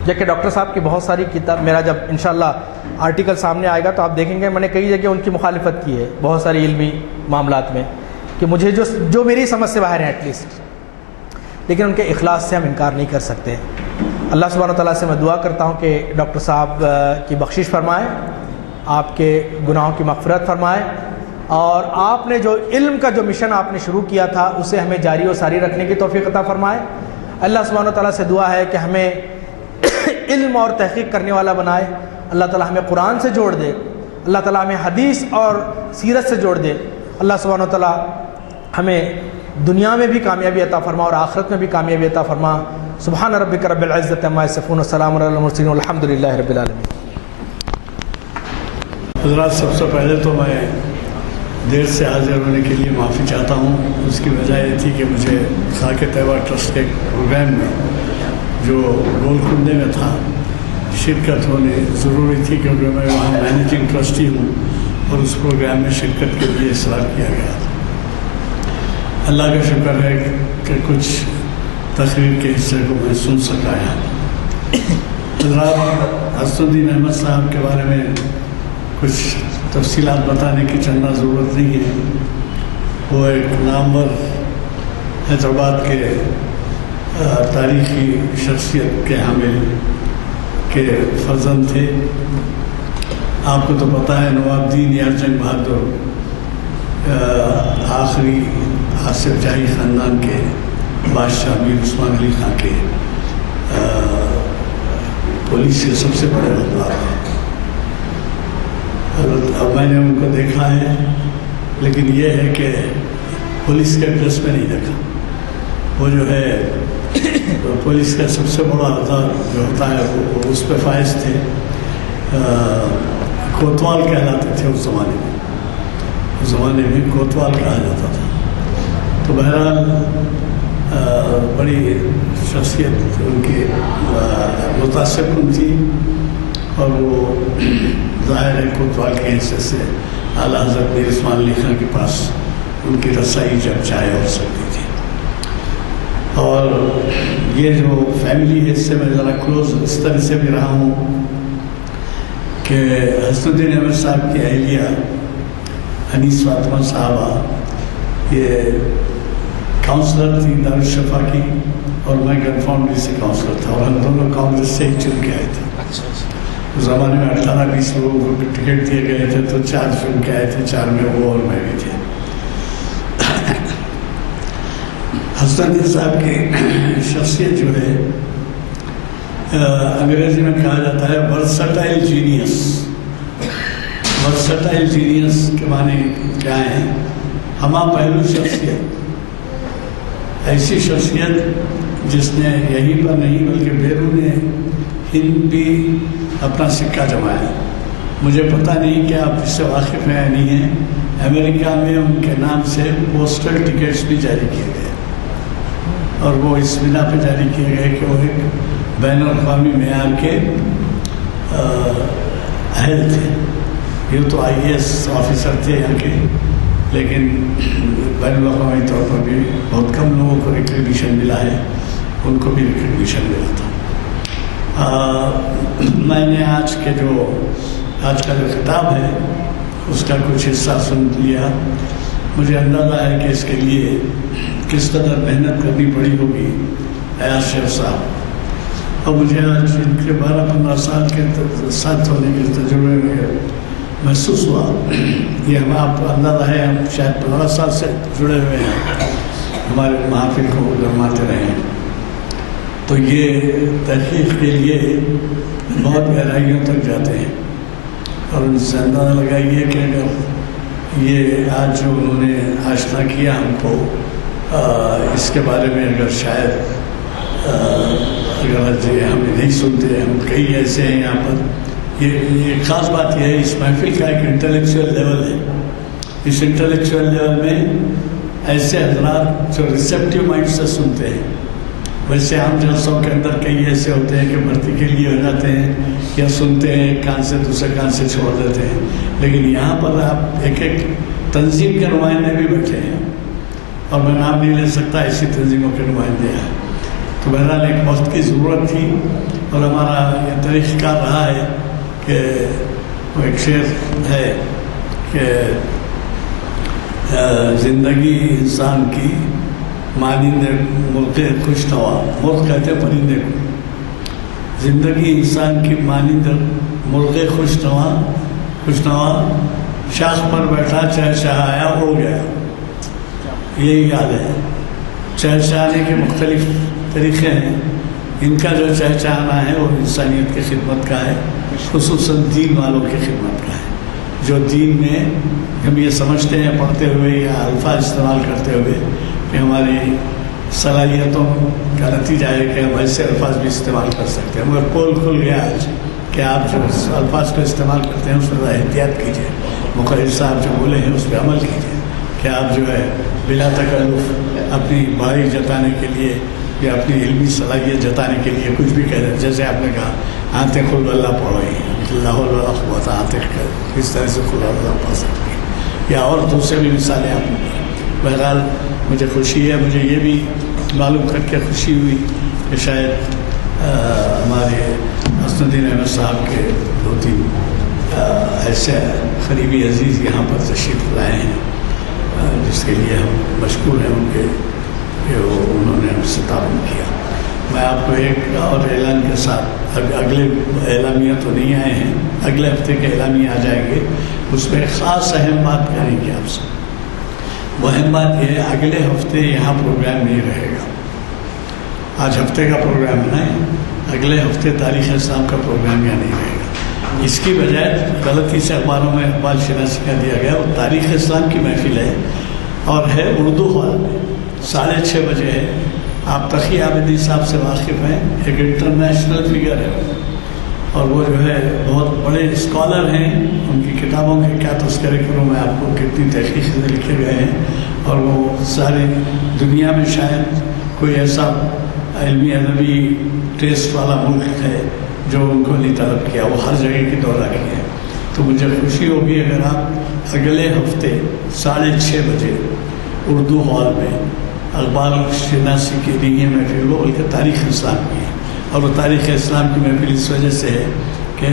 جبکہ ڈاکٹر صاحب کی بہت ساری کتاب، میرا جب انشاءاللہ آرٹیکل سامنے آئے گا تو آپ دیکھیں گے میں نے کئی جگہ ان کی مخالفت کی ہے بہت ساری علمی معاملات میں، کہ مجھے جو میری سمجھ سے باہر ہیں ایٹ لیسٹ، لیکن ان کے اخلاص سے ہم انکار نہیں کر سکتے۔ اللہ سبحانہ وتعالیٰ سے میں دعا کرتا ہوں کہ ڈاکٹر صاحب کی بخشش فرمائے، آپ کے گناہوں کی مغفرت فرمائے، اور آپ نے جو علم کا جو مشن آپ نے شروع کیا تھا اسے ہمیں جاری و ساری رکھنے کی توفیق عطا فرمائے۔ اللہ سبحانہ وتعالیٰ سے دعا ہے کہ ہمیں علم اور تحقیق کرنے والا بنائے۔ اللہ تعالیٰ ہمیں قرآن سے جوڑ دے، اللہ تعالیٰ ہمیں حدیث اور سیرت سے جوڑ دے۔ اللہ سبحانہ وتعالیٰ ہمیں دنیا میں بھی کامیابی عطا فرما اور آخرت میں بھی کامیابی عطا فرما۔ سبحان ربک رب العزت عما یصفون والسلام علی المرسلین والحمد للہ رب العالمین۔ حضرات، سب سے پہلے تو میں دیر سے حاضر ہونے کے لیے معافی چاہتا ہوں۔ اس کی وجہ یہ تھی کہ مجھے خاک طیبہ ٹرسٹ کے پروگرام میں جو گولکنڈے میں تھا شرکت ہونی ضروری تھی، کیونکہ میں وہاں مینیجنگ ٹرسٹی ہوں اور اس پروگرام میں شرکت کے لیے اصرار کیا گیا تھا۔ اللہ کا شکر ہے کہ کچھ تقریر کے حصے کو میں سن سکا ہے۔ حضرات، حسن الدین احمد صاحب کے بارے میں کچھ تفصیلات بتانے کی چندہ ضرورت نہیں ہے۔ وہ ایک نامور حیدرآباد کے تاریخی شخصیت کے حامل کے فرزند تھے۔ آپ کو تو پتہ ہے نواب الدین یارجنگ بہادر آخری آصف جاہی خاندان کے بادشاہ میر عثمان علی خان کے پولیس کے سب سے بڑے رہنما ہیں۔ اب میں نے ان کو دیکھا ہے، لیکن یہ ہے کہ پولیس کے ڈریس میں نہیں دیکھا۔ وہ جو ہے پولیس کا سب سے بڑا عہدہ جو ہوتا ہے وہ اس پہ فائز تھے، کوتوال کہلاتے تھے اس زمانے میں کوتوال کہا جاتا تھا۔ تو بہرحال بڑی شخصیت ان کی متاثر کن تھی، اور وہ ظاہر ہے کوتوال کی حیثیت سے اعلیٰ حضرت میر عثمان علی خان کے پاس ان کی رسائی جب چاہے ہو سکتی تھی۔ اور یہ جو فیملی ہے اس سے میں ذرا کلوز اس طرح سے بھی رہا ہوں کہ حسن الدین احمد صاحب کی اہلیہ انیس فاطمہ صاحبہ یہ کاؤنسلر تھی دارالشفا کی، اور میں گن فاؤنڈری سے کاؤنسلر تھا، اور ہم دونوں کانگریس سے ہی چن کے آئے تھے۔ اس زمانے میں 18-20 لوگوں کو ٹکٹ دیے گئے تھے، تو 4 چن کے آئے تھے، 4 میں وہ اور میں بھی تھے۔ حسن الدین صاحب کی شخصیت جو ہے انگریزی میں کہا جاتا ہے ورسٹائل جینیس۔ ورسٹائل جینیس کے معنی کیا ہیں؟ ہمہ پہلو شخصیت، ایسی شخصیت جس نے یہیں پر نہیں بلکہ بیرون ہند بھی اپنا سکہ جمایا۔ مجھے پتہ نہیں کہ آپ اس سے واقف ہیں یا نہیں ہیں، امریکہ میں ان کے نام سے پوسٹل ٹکٹس بھی جاری کیے گئے، اور وہ اس بنا پہ جاری کیے گئے کہ وہ ایک بین الاقوامی معیار کے اہل تھے۔ یہ تو IAS آفیسر تھے یہاں کے، لیکن بین الاقوامی طور پر بھی بہت کم لوگوں کو ریکگنیشن ملا ہے، ان کو بھی ریکگنیشن ملا تھا۔ میں نے آج کے جو آج کا جو خطاب ہے اس کا کچھ حصہ سن لیا. مجھے اندازہ ہے کہ اس کے لیے کس قدر محنت کرنی پڑی ہوگی ایاز شیخ صاحب. اور مجھے آج ان کے 12-15 سال کے ساتھ ہونے کے تجربے میں محسوس ہوا. یہ ہم آپ کو اندازہ ہے ہم شاید 15 سال سے جڑے ہوئے ہیں, ہمارے محافل کو گرماتے رہے ہیں. تو یہ تحقیق کے لیے بہت گہرائیوں تک جاتے ہیں. اور ان سے اندازہ لگائیے کہ اگر یہ آج جو انہوں نے آشنا کیا ہم کو اس کے بارے میں اگر شاید اگر ہم نہیں سنتے, ہم کئی ایسے ہیں یہاں پر. یہ خاص بات یہ ہے اس محفل کا ایک انٹلیکچوئل لیول ہے. اس انٹلیکچوئل لیول میں ایسے حضرات جو ریسیپٹیو مائنڈ سے سنتے ہیں. ویسے عام جلسوں کے اندر کئی ایسے ہوتے ہیں کہ بھرتی کے لیے ہو جاتے ہیں یا سنتے ہیں ایک کان سے دوسرے کان سے چھوڑ دیتے ہیں. لیکن یہاں پر آپ ایک ایک تنظیم کے نمائندے بھی بیٹھے ہیں, اور میں نام نہیں لے سکتا, ایسی تنظیموں کے نمائندے ہیں. تو بہرحال ایک وقت کی ضرورت تھی, اور ہمارا یہ طریقہ کار رہا ہے کہ وہ ایک شعر ہے کہ زندگی انسان کی مانند مرغ خوش نوا. مرغ کہتے ہیں پرندے کو. زندگی انسان کی مانند مرغ خوش نوا شاخ پر بیٹھا چہچہایا ہو گیا. یہی یاد ہے. چہچہانے کے مختلف طریقے ہیں. ان کا جو چہچہانا ہے وہ انسانیت کی خدمت کا ہے, خصوصاً دین والوں کی خدمت کا ہے, جو دین میں ہم یہ سمجھتے ہیں پڑھتے ہوئے یا الفاظ استعمال کرتے ہوئے کہ ہماری صلاحیتوں کا نتیجہ ہے کہ ہم ایسے الفاظ بھی استعمال کر سکتے ہیں. مگر پول کھل گیا آج کہ آپ جو الفاظ کو استعمال کرتے ہیں اس پر احتیاط کیجیے. مقرر صاحب جو بولے ہیں اس پہ عمل کیجیے کہ آپ جو ہے بلا تکلف اپنی بھائی جتانے کے لیے یا اپنی علمی صلاحیت جتانے کے لیے کچھ بھی کہہ رہے ہیں. جیسے آپ نے کہا آتے خل اللہ پڑھو, اللہ قوت آتے کس طرح سے خل اللہ پڑھ سکتے ہیں, یا اور دوسرے بھی مثالیں آپ نے. بہرحال مجھے خوشی ہے, مجھے یہ بھی معلوم کر کے خوشی ہوئی کہ شاید ہمارے حسن الدین احمد صاحب کے 2-3 ایسے قریبی عزیز یہاں پر تشریف لائے ہیں, جس کے لیے ہم مشکور ہیں ان کے کہ انہوں نے ہم سے تعاون کیا. میں آپ کو ایک اور اعلان کے ساتھ, اگلے اعلامیہ تو نہیں آئے ہیں, اگلے ہفتے کے اعلامیہ آ جائیں گے, اس میں خاص اہم بات کریں گے آپ سے. وہ اہم بات یہ ہے اگلے ہفتے یہاں پروگرام نہیں رہے گا. آج ہفتے کا پروگرام ہے نا, اگلے ہفتے تاریخ اسلام کا پروگرام یہاں نہیں رہے گا. اس کی بجائے غلطی سے اخباروں میں اقبال شناسی کا دیا گیا. وہ تاریخ اسلام کی محفل ہے اور ہے اردو ہال میں, 6:30 بجے ہے. آپ تقی عابدی صاحب سے واقف ہیں, ایک انٹرنیشنل فگر ہے, اور وہ جو ہے بہت بڑے اسکالر ہیں. ان کی کتابوں کے کیا تذکرے کروں میں آپ کو, کتنی تحقیق سے لکھے گئے ہیں, اور وہ ساری دنیا میں شاید کوئی ایسا علمی ادبی ٹیسٹ والا ملک ہے جو ان کو نہیں طلب کیا. وہ ہر جگہ کی دورہ کی ہے. تو مجھے خوشی ہوگی اگر آپ اگلے ہفتے 6:30 بجے اردو ہال میں اقبال شناسی کی نہیں ہے محفل, وہ بلکہ تاریخ اسلام کی ہے. اور وہ تاریخ اسلام کی محفل اس وجہ سے ہے کہ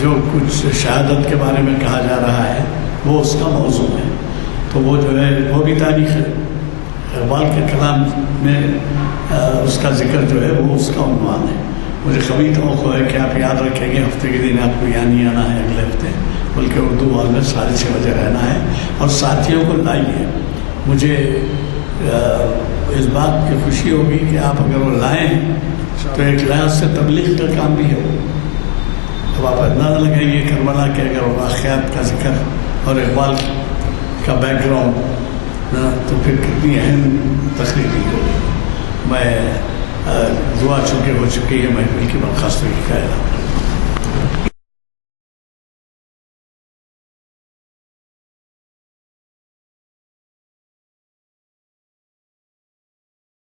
جو کچھ شہادت کے بارے میں کہا جا رہا ہے وہ اس کا موضوع ہے. تو وہ جو ہے وہ بھی تاریخ ہے. اقبال کے کلام میں اس کا ذکر جو ہے وہ اس کا عنوان ہے. مجھے کبھی توقع ہے کہ آپ یاد رکھیں گے ہفتے کے دن آپ کو یہاں نہیں آنا ہے اگلے ہفتے, بلکہ اردو ہال میں 6:30 بجے رہنا ہے. اور ساتھیوں کو لائیے. مجھے اس بات کی خوشی ہوگی کہ آپ اگر وہ لائیں تو ایک لحاظ سے تبلیغ کا کام بھی ہے. اب آپ اندازہ لگائیے کربلا کے اگر واقعات کا ذکر اور اقبال کا بیک گراؤنڈ تو پھر کتنی اہم تقریبی ہوگی. میں دعا چونکہ ہو چکی ہے محفل کی برخاستگی کا اعلان.